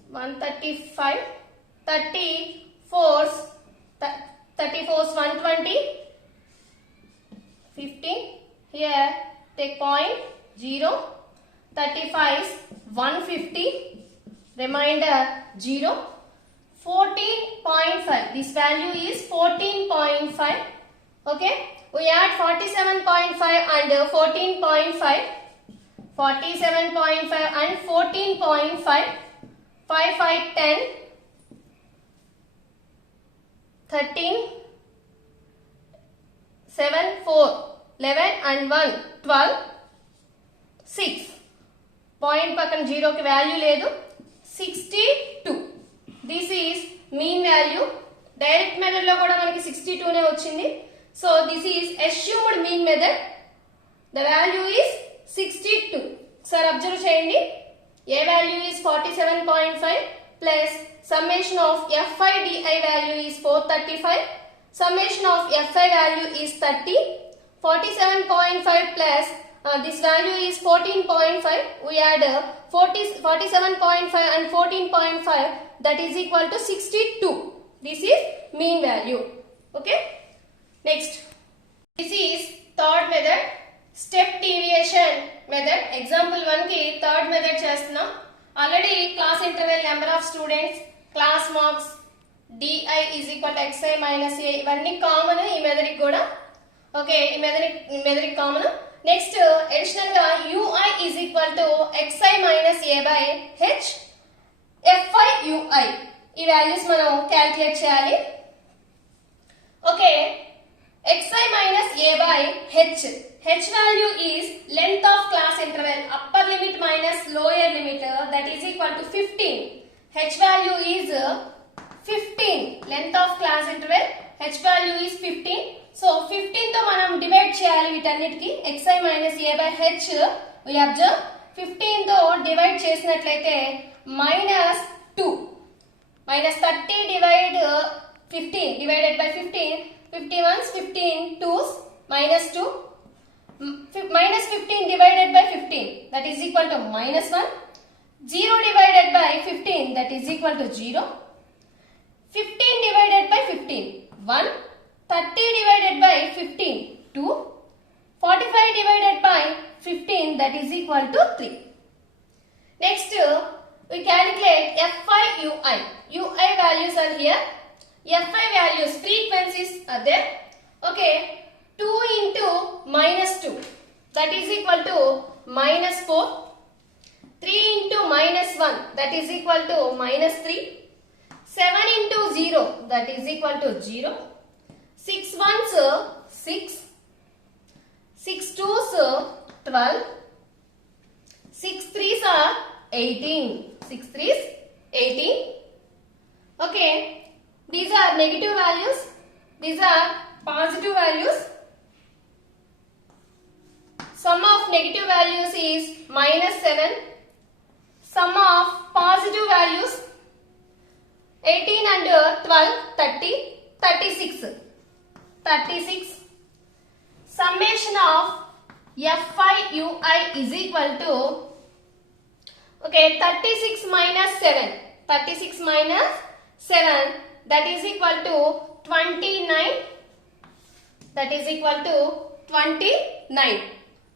135. 34s 120. 15. Here take point 0. 35s 150. Remainder 0. 14.5. This value is 14.5. Okay, we add 47.5 and 14.5. 47.5 and 14.5. 5 5 10. 13. 7 4 11 and 1 12. 6. Point పక్కన 0 కి వాల్యూ లేదు. 62. This is mean value. Direct method లో కూడా మనకి 62 నే వచ్చింది. So this is assumed mean method. The value is 62. Sir observe చేయండి. A value is 47.5 plus summation of fi di value is 435. Summation of fi value is 30. 47.5 plus this value is 14.5. We add 47.5 and 14.5, that is equal to 62. This is mean value. Okay. Next, this is third method, step deviation method. Example 1 కి third method చేస్తున్నాం. Already class interval number of students, class marks, DI is equal to XI minus A ఇవన్నీ కామన్ ఈ మెథడ్ కి కూడా. ఓకే, ఈ మెథడ్ కి common. Next additional గా UI is equal to XI minus A by H FI UI ఈ వాల్యూస్ మనం క్యాలిక్యులేట్ చేయాలి. Okay, XI minus A by H value is length of class interval, upper limit minus lower limit, that is equal to 15. H value is 15. Length of class interval H value is 15. So 15 తో మనం డివైడ్ చేయాలి వీటన్నిటికి. XI minus A by H we observe 15 తో డివైడ్ చేసినట్లయితే -2 -30 divide 15 divided by 15, 50 ones 15 twos -2, -15 divided by 15 that is equal to -1, 0 divided by 15 that is equal to 0, 15 divided by 15 1, 30 divided by 15 2, 45 divided by 15 that is equal to 3. Next we calculate FI UI. UI values are here. FI values, frequencies are there. Okay, 2 into -2 that is equal to -4, 3 into -1 that is equal to -3, 7 into 0 that is equal to 0, 6 ones 6, 6 twos 12, 6 threes are 18, 6 threes 18. Okay, these are negative values, these are positive values. Sum of negative values is -7, sum of positive values 18 and 12 30, 36. Summation of FI UI is equal to, okay, 36 minus 7 that is equal to 29, that is equal to 29.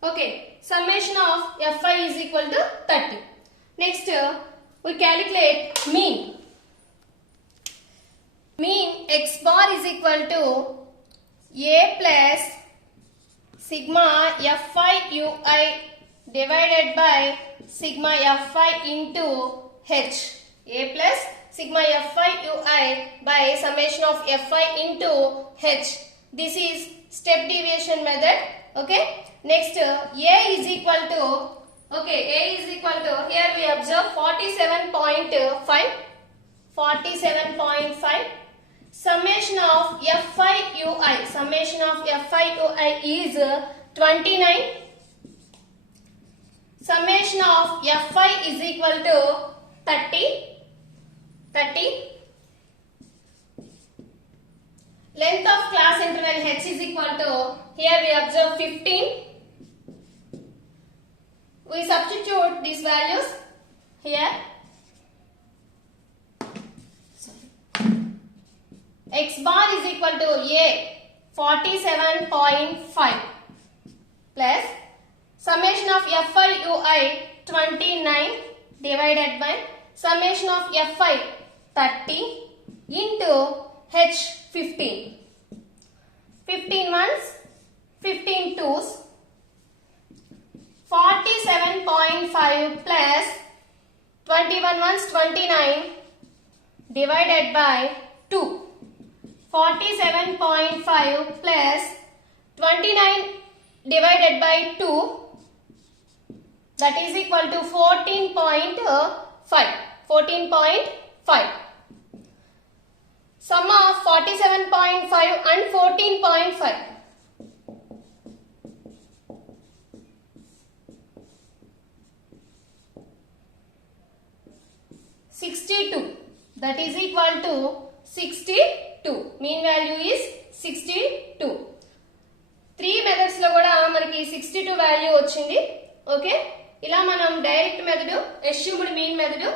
Okay, summation of FI is equal to 30. Next we calculate mean. X bar is equal to A plus sigma FI UI divided by sigma FI into H. A plus sigma FI UI by summation of FI into H. This is step deviation method. Okay, next A is equal to, okay, A is equal to, here we observe 47.5. Summation of FI UI is 29. Summation of FI is equal to 30. Length of class interval H is equal to, here we observe 15. We substitute these values here. X bar is equal to A 47.5 plus summation of FI UI 29 divided by summation of FI 30 into H 15. 15 ones, 15 twos, 47.5 plus 21 ones 29 divided by 2. 47.5 plus 29 divided by 2 that is equal to 14.5. Sum of 47.5 and 14.5. 62. That is equal to 62. Mean value is 62. 3 methods లో కూడా మనకి 62 వాల్యూ వచ్చింది. ఓకే, ఇలా మనం direct method, assumed mean method,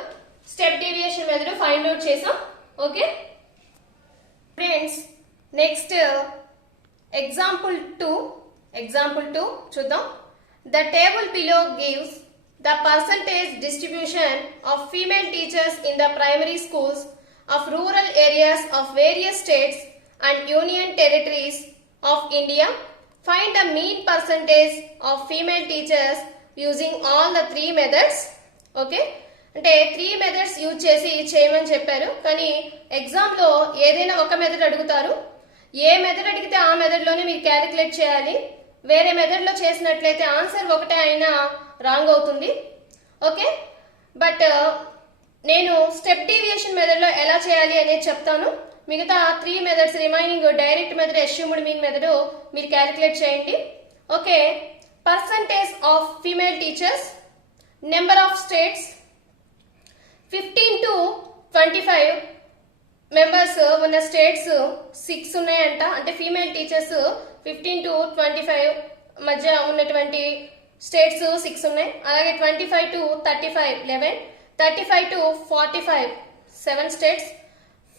step deviation method find out చేసాం. Okay friends, next example 2 చూద్దాం. The table below gives the percentage distribution of female teachers in the primary schools of rural areas of various states and union territories of India. Find the mean percentage of female teachers using all the three methods. Okay, అంటే 3 methods use చేసి చేయమని చెప్పారు. కానీ ఎగ్జామ్లో ఏదైనా ఒక మెథడ్ అడుగుతారు. ఏ మెథడ్ అడిగితే ఆ మెథడ్లోనే మీరు క్యాలిక్యులేట్ చేయాలి. వేరే మెథడ్లో చేసినట్లయితే ఆన్సర్ ఒకటే అయినా రాంగ్ అవుతుంది. ఓకే, బట్ నేను స్టెప్ డీవియేషన్ మెథడ్లో ఎలా చేయాలి అనేది చెప్తాను. మిగతా 3 methods remaining direct method, assumed mean method మీరు క్యాలిక్యులేట్ చేయండి. Okay, percentage of female teachers, number of states, 15 to 25 మెంబర్స్ ఉన్న స్టేట్స్ 6 ఉన్నాయంట. అంటే ఫీమేల్ టీచర్స్ 15 to 25 మధ్య ఉన్నటువంటి స్టేట్స్ 6 ఉన్నాయి. అలాగే 25 to 35 11, 35 to 45 7 స్టేట్స్,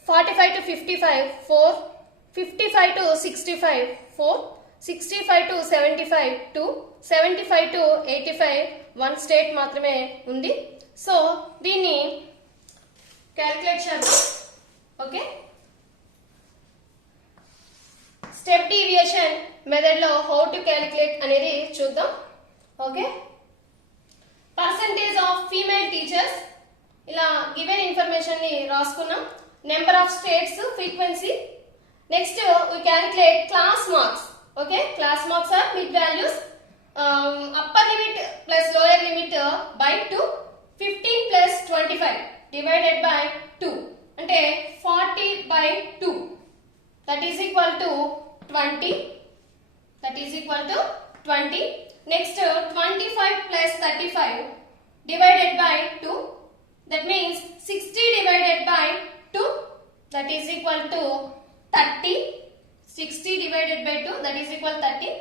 45 to 55 4, 55 to 65 4, 65 to 75 2, 75 to 85 1 స్టేట్ మాత్రమే ఉంది. సో దీన్ని క్యాలిక్యులేట్ చేద్దాం. ఓకే, స్టెప్ డీవియేషన్ మెథడ్ లో హౌ టు క్యాలిక్యులేట్ అనేది చూద్దాం. Okay, percentage of female teachers ఇలా గివెన్ ఇన్ఫర్మేషన్ ని రాసుకున్నాం. Number of states, frequency. Next we calculate class marks. Okay, class marks are mid values. Upper limit plus lower limit by 2, 15 plus 25 divided by 2 అంటే 40/2 that is equal to 20. Next 25 plus 35 divided by 2, that means 60 divided by 2 that is equal to 30. 60 divided by 2 that is equal 30.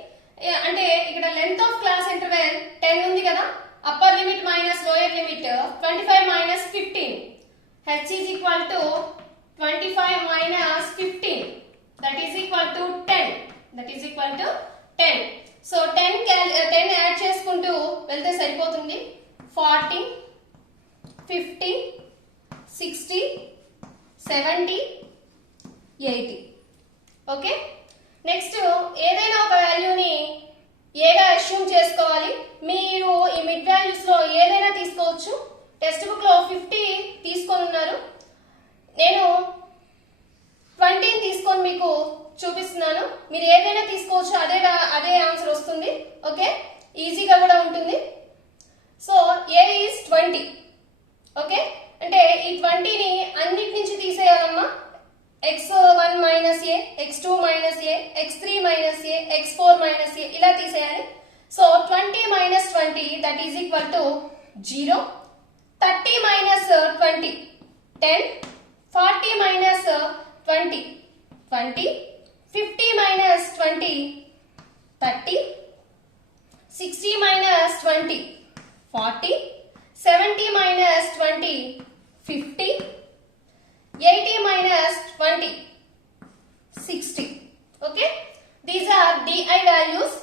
అంటే ఇక్కడ length of class interval 10 ఉంది కదా. Upper limit minus lower limit 25 మైనస్ 15. H is equal to 25 minus 15 that is equal to 10. That is equal to 10. So 10 యాడ్ చేసుకుంటూ వెళ్తే సరిపోతుంది. 40, 50, 60, 70, 80. Okay, next ఏదైనా ఒక వాల్యూని ఏగా అస్యూమ్ చేసుకోవాలి. మీరు ఈ మిడ్ వాల్యూస్ లో ఏదైనా తీసుకోవచ్చు. టెక్స్ట్ బుక్ లో 50 తీసుకొని ఉన్నారు, నేను 20 తీసుకొని మీకు చూపిస్తున్నాను. మీరు ఏదైనా తీసుకోవచ్చు, అదే ఆన్సర్ వస్తుంది. ఓకే, ఈజీగా కూడా ఉంటుంది. సో ఏ ఈజ్ 20. ఓకే, అంటే ఈ 20ని అన్నిటి నుంచి తీసేయాలమ్మా. x1 మైనస్ ఏ, x2 మైనస్ ఏ, x3 మైనస్ ఏ, x4 మైనస్ ఏ ఇలా తీసేయాలి. సో 20 మైనస్ 20 దట్ ఈజ్ ఈక్వల్ టు 0. 30 మైనస్ 20 10, 40 మైనస్ 20 20, 50 మైనస్ 20 30, 60 మైనస్ 20 40, 70 minus 20 50, 80 minus 20 60. Okay, these are di values.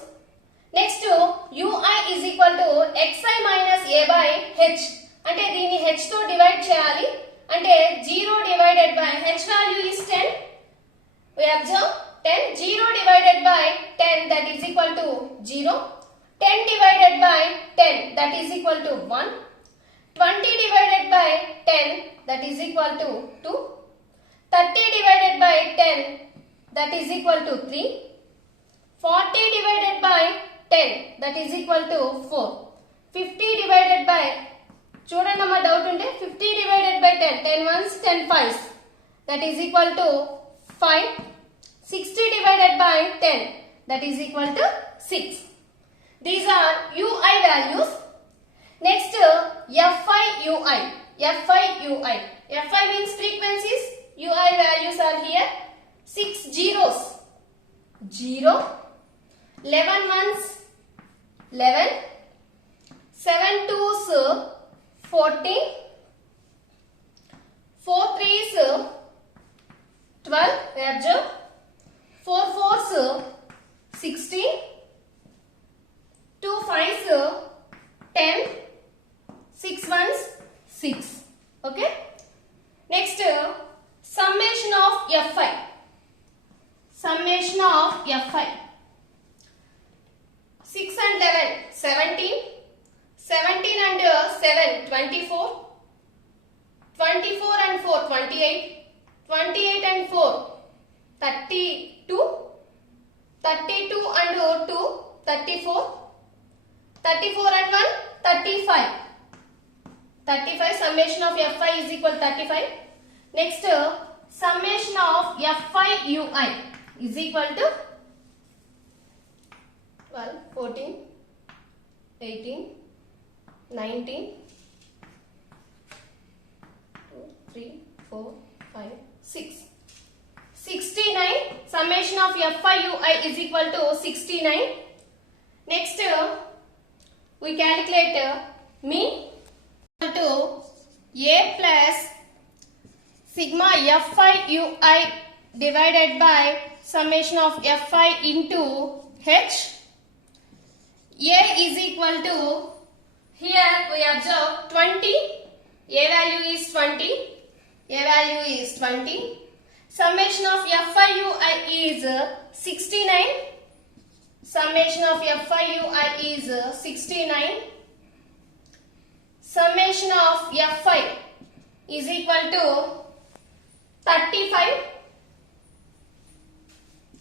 Next ui is equal to xi minus a by h. అంటే దీన్ని h తో డివైడ్ చేయాలి. అంటే 0 divided by h value is 10. We observe 10. 0 divided by 10 that is equal to 0. 10 divided by 10 that is equal to 1. 20 divided by 10 that is equal to 2. 30 divided by 10 that is equal to 3. 40 divided by 10 that is equal to 4. 50 divided by, చూడండి అమ్మా డౌట్ ఉంటే, 50 divided by 10, 10 ones 10 fives that is equal to 5. 60 divided by 10 that is equal to 6. These are ui values. Next fi ui. Fi ui. Fi means frequencies. Ui values are here. 6 zeros 0, 11 ones 11, 7 twos 14, 4 threes 12, observe, 4 fours 16, 2 fives 24, 24 and 4 28, 28 and 4 32, 32 and 2 34, 34 and 1 35, 35 summation of Fi is equal 35. Next summation of Fi Ui is equal to 12, 14, 18, 19, 2, 3, 4, 5, 6. 69. Summation of Fi Ui is equal to 69. Next we calculate mean equal to A plus sigma Fi Ui divided by summation of Fi into H. A is equal to, here we observe 20, A value is 20, A value is 20. Summation of Fi Ui is 69, summation of Fi Ui is 69. Summation of Fi is equal to 35,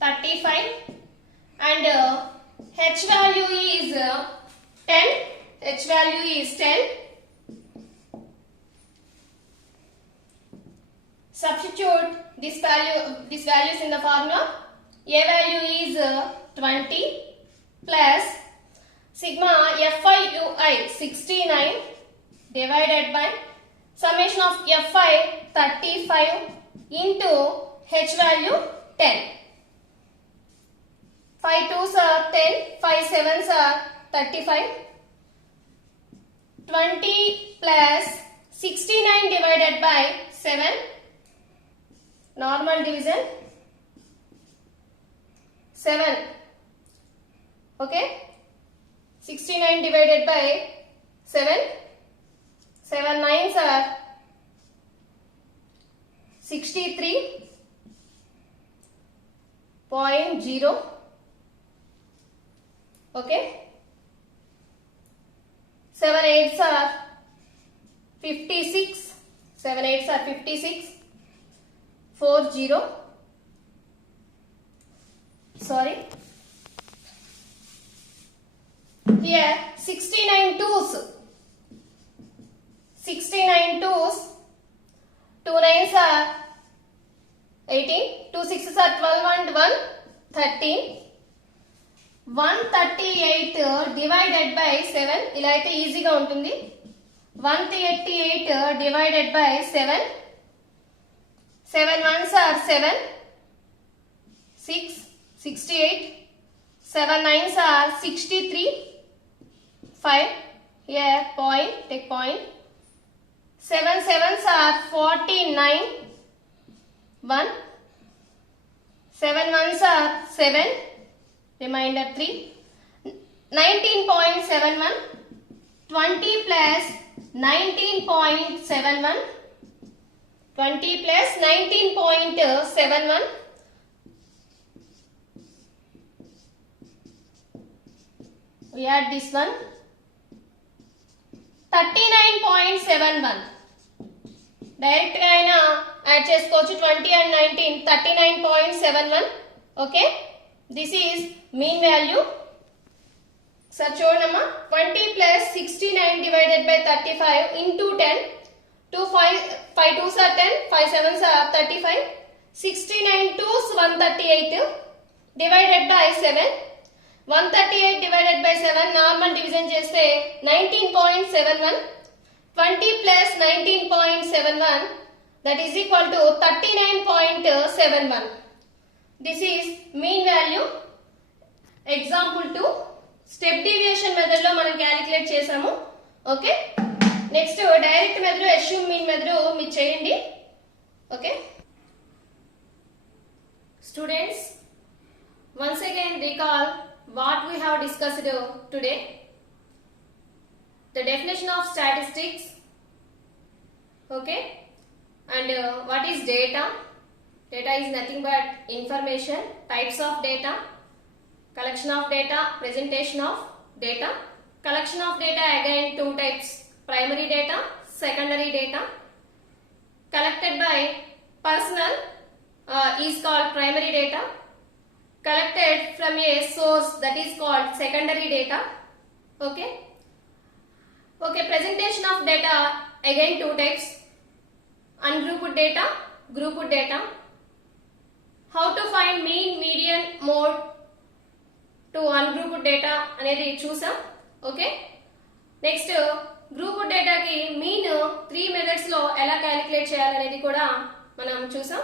35 and H value is 10, H value is 10. Substitute this values in the formula. A value is 20 plus sigma Fi Ui 69 divided by summation of Fi 35 into H value 10. 5 2s are 10, 5 7s are 35. 20 plus 69 divided by 7. Normal division 7. Okay. 69 divided by 7. 7 9s are 63.0. Okay. 7 8s are 56. 7 8s are 56. 40. Sorry. Here 69 twos. 69 twos. 2 9s are 18. 2 6s are 12 and 1 13. 138 divided by 7 ఇలా అయితే ఈజీగా ఉంటుంది. 138 divided by 7. 7 1s are 7. 6 68. 7 9s are 63. 5 here point, take point. 7 7s are 49. 1 7 1s are 7. Remainder 3. 19.71. 20 plus 19.71. 20 plus 19.71. We add this one. 39.71. Direct గా అయినా యాడ్ చేసుకోవచ్చు. 20 and 19 39.71. Okay. This is mean value. Sir చూడమ్మా 20 plus 69 divided by 35 into 10. 5 2s are 10, 5 7s are 35. 69 2s 138 divided by 7. 138 divided by 7 normal division చేస్తే 19.71. 20 plus 19.71 that is equal to 39.71. This is mean value. Example 2. Step deviation method లో మనం క్యాలిక్యులేట్ చేసాము. Okay. Next direct method assume mean method మీరు చేయండి. Okay. Students, once again recall what we have discussed today. The definition of statistics. Okay. And what is data? Data is nothing but information, types of data, collection of data, presentation of data. Collection of data again two types, primary data, secondary data. Collected by personnel is called primary data. Collected from a source, that is called secondary data. Okay. Okay, presentation of data, again two types. Ungrouped data, grouped data. How to find mean, median, mode to ungrouped data అనేది చూసాం. Okay, next group డేటాకి mean 3 methods లో ఎలా calculate చేయాలనేది కూడా మనం చూసాం.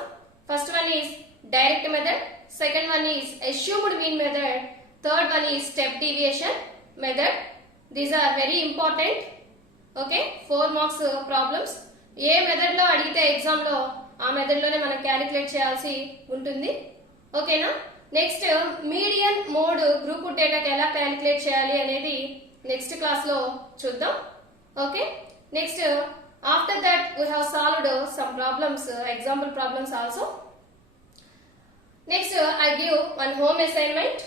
First one is direct method, second one is assumed mean method, third one is step deviation method. These are very important. Okay, 4 marks problems. ఏ మెథడ్ లో అడిగితే ఎగ్జామ్ లో ఆ మెథడ్ లోనే మనం క్యాలిక్యులేట్ చేయాల్సి ఉంటుంది. ఓకేనా. నెక్స్ట్ మీడియన్ మోడ్ గ్రూప్ డేటాకి ఎలా క్యాలిక్యులేట్ చేయాలి అనేది నెక్స్ట్ క్లాస్ లో చూద్దాం. Okay, next after that we have solved some problems, example problems also. Next I give one home assignment.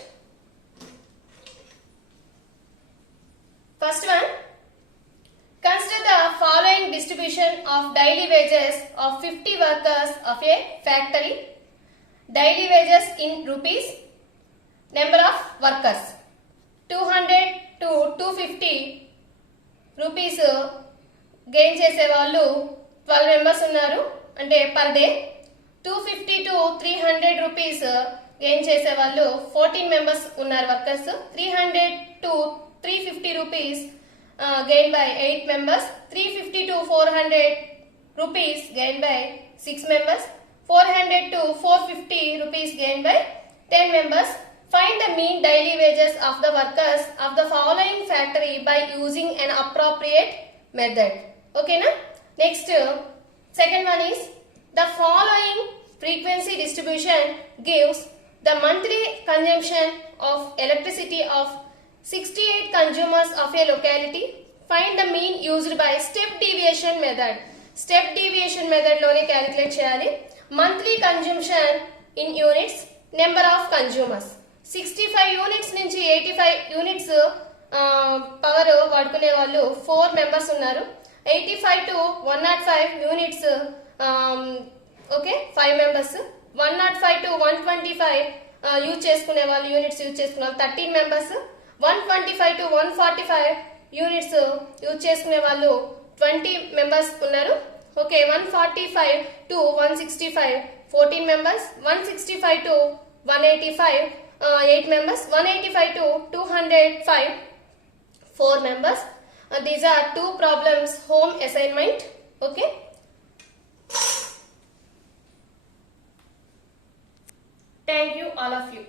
First one, consider the following distribution of daily wages of 50 workers of a factory. Daily wages in rupees, number of workers 200 to 250 rupees gain చేసే వాళ్ళు 12 మెంబర్స్ ఉన్నారు, అంటే per day. 250 to 300 rupees gain చేసే వాళ్ళు 14 మెంబర్స్ ఉన్నారు వర్కర్స్. 300 to 350 rupees gained by 8 members. 350 to 400 rupees gained by 6 members. 400 to 450 rupees gained by 10 members. Find the mean daily wages of the workers of the following factory by using an appropriate method. Okay na? Next, second one is the following frequency distribution gives the monthly consumption of electricity of 68 consumers of a locality. Find the mean used by step deviation method. Step deviation method లోనే క్యాలిక్యులేట్ చేయాలి. Monthly consumption in units, number of consumers. 65 యూనిట్స్ నుంచి 85 units power వాడుకునే వాళ్ళు 4 మెంబర్స్ ఉన్నారు. 85 to 105 units okay 5 మెంబర్స్. 105 to 125 యూజ్ చేసుకునే వాళ్ళు, units use చేసుకునే వాళ్ళు 13 మెంబర్స్. 125 to 145 యూనిట్స్ యూజ్ చేసుకునే వాళ్ళు 20 మెంబర్స్ ఉన్నారు. ఓకే, 145 to 165 14 మెంబర్స్. 165 to 185 8 members. 185 to 205 4 members. These are 2 problems home assignment. Okay, thank you all of you.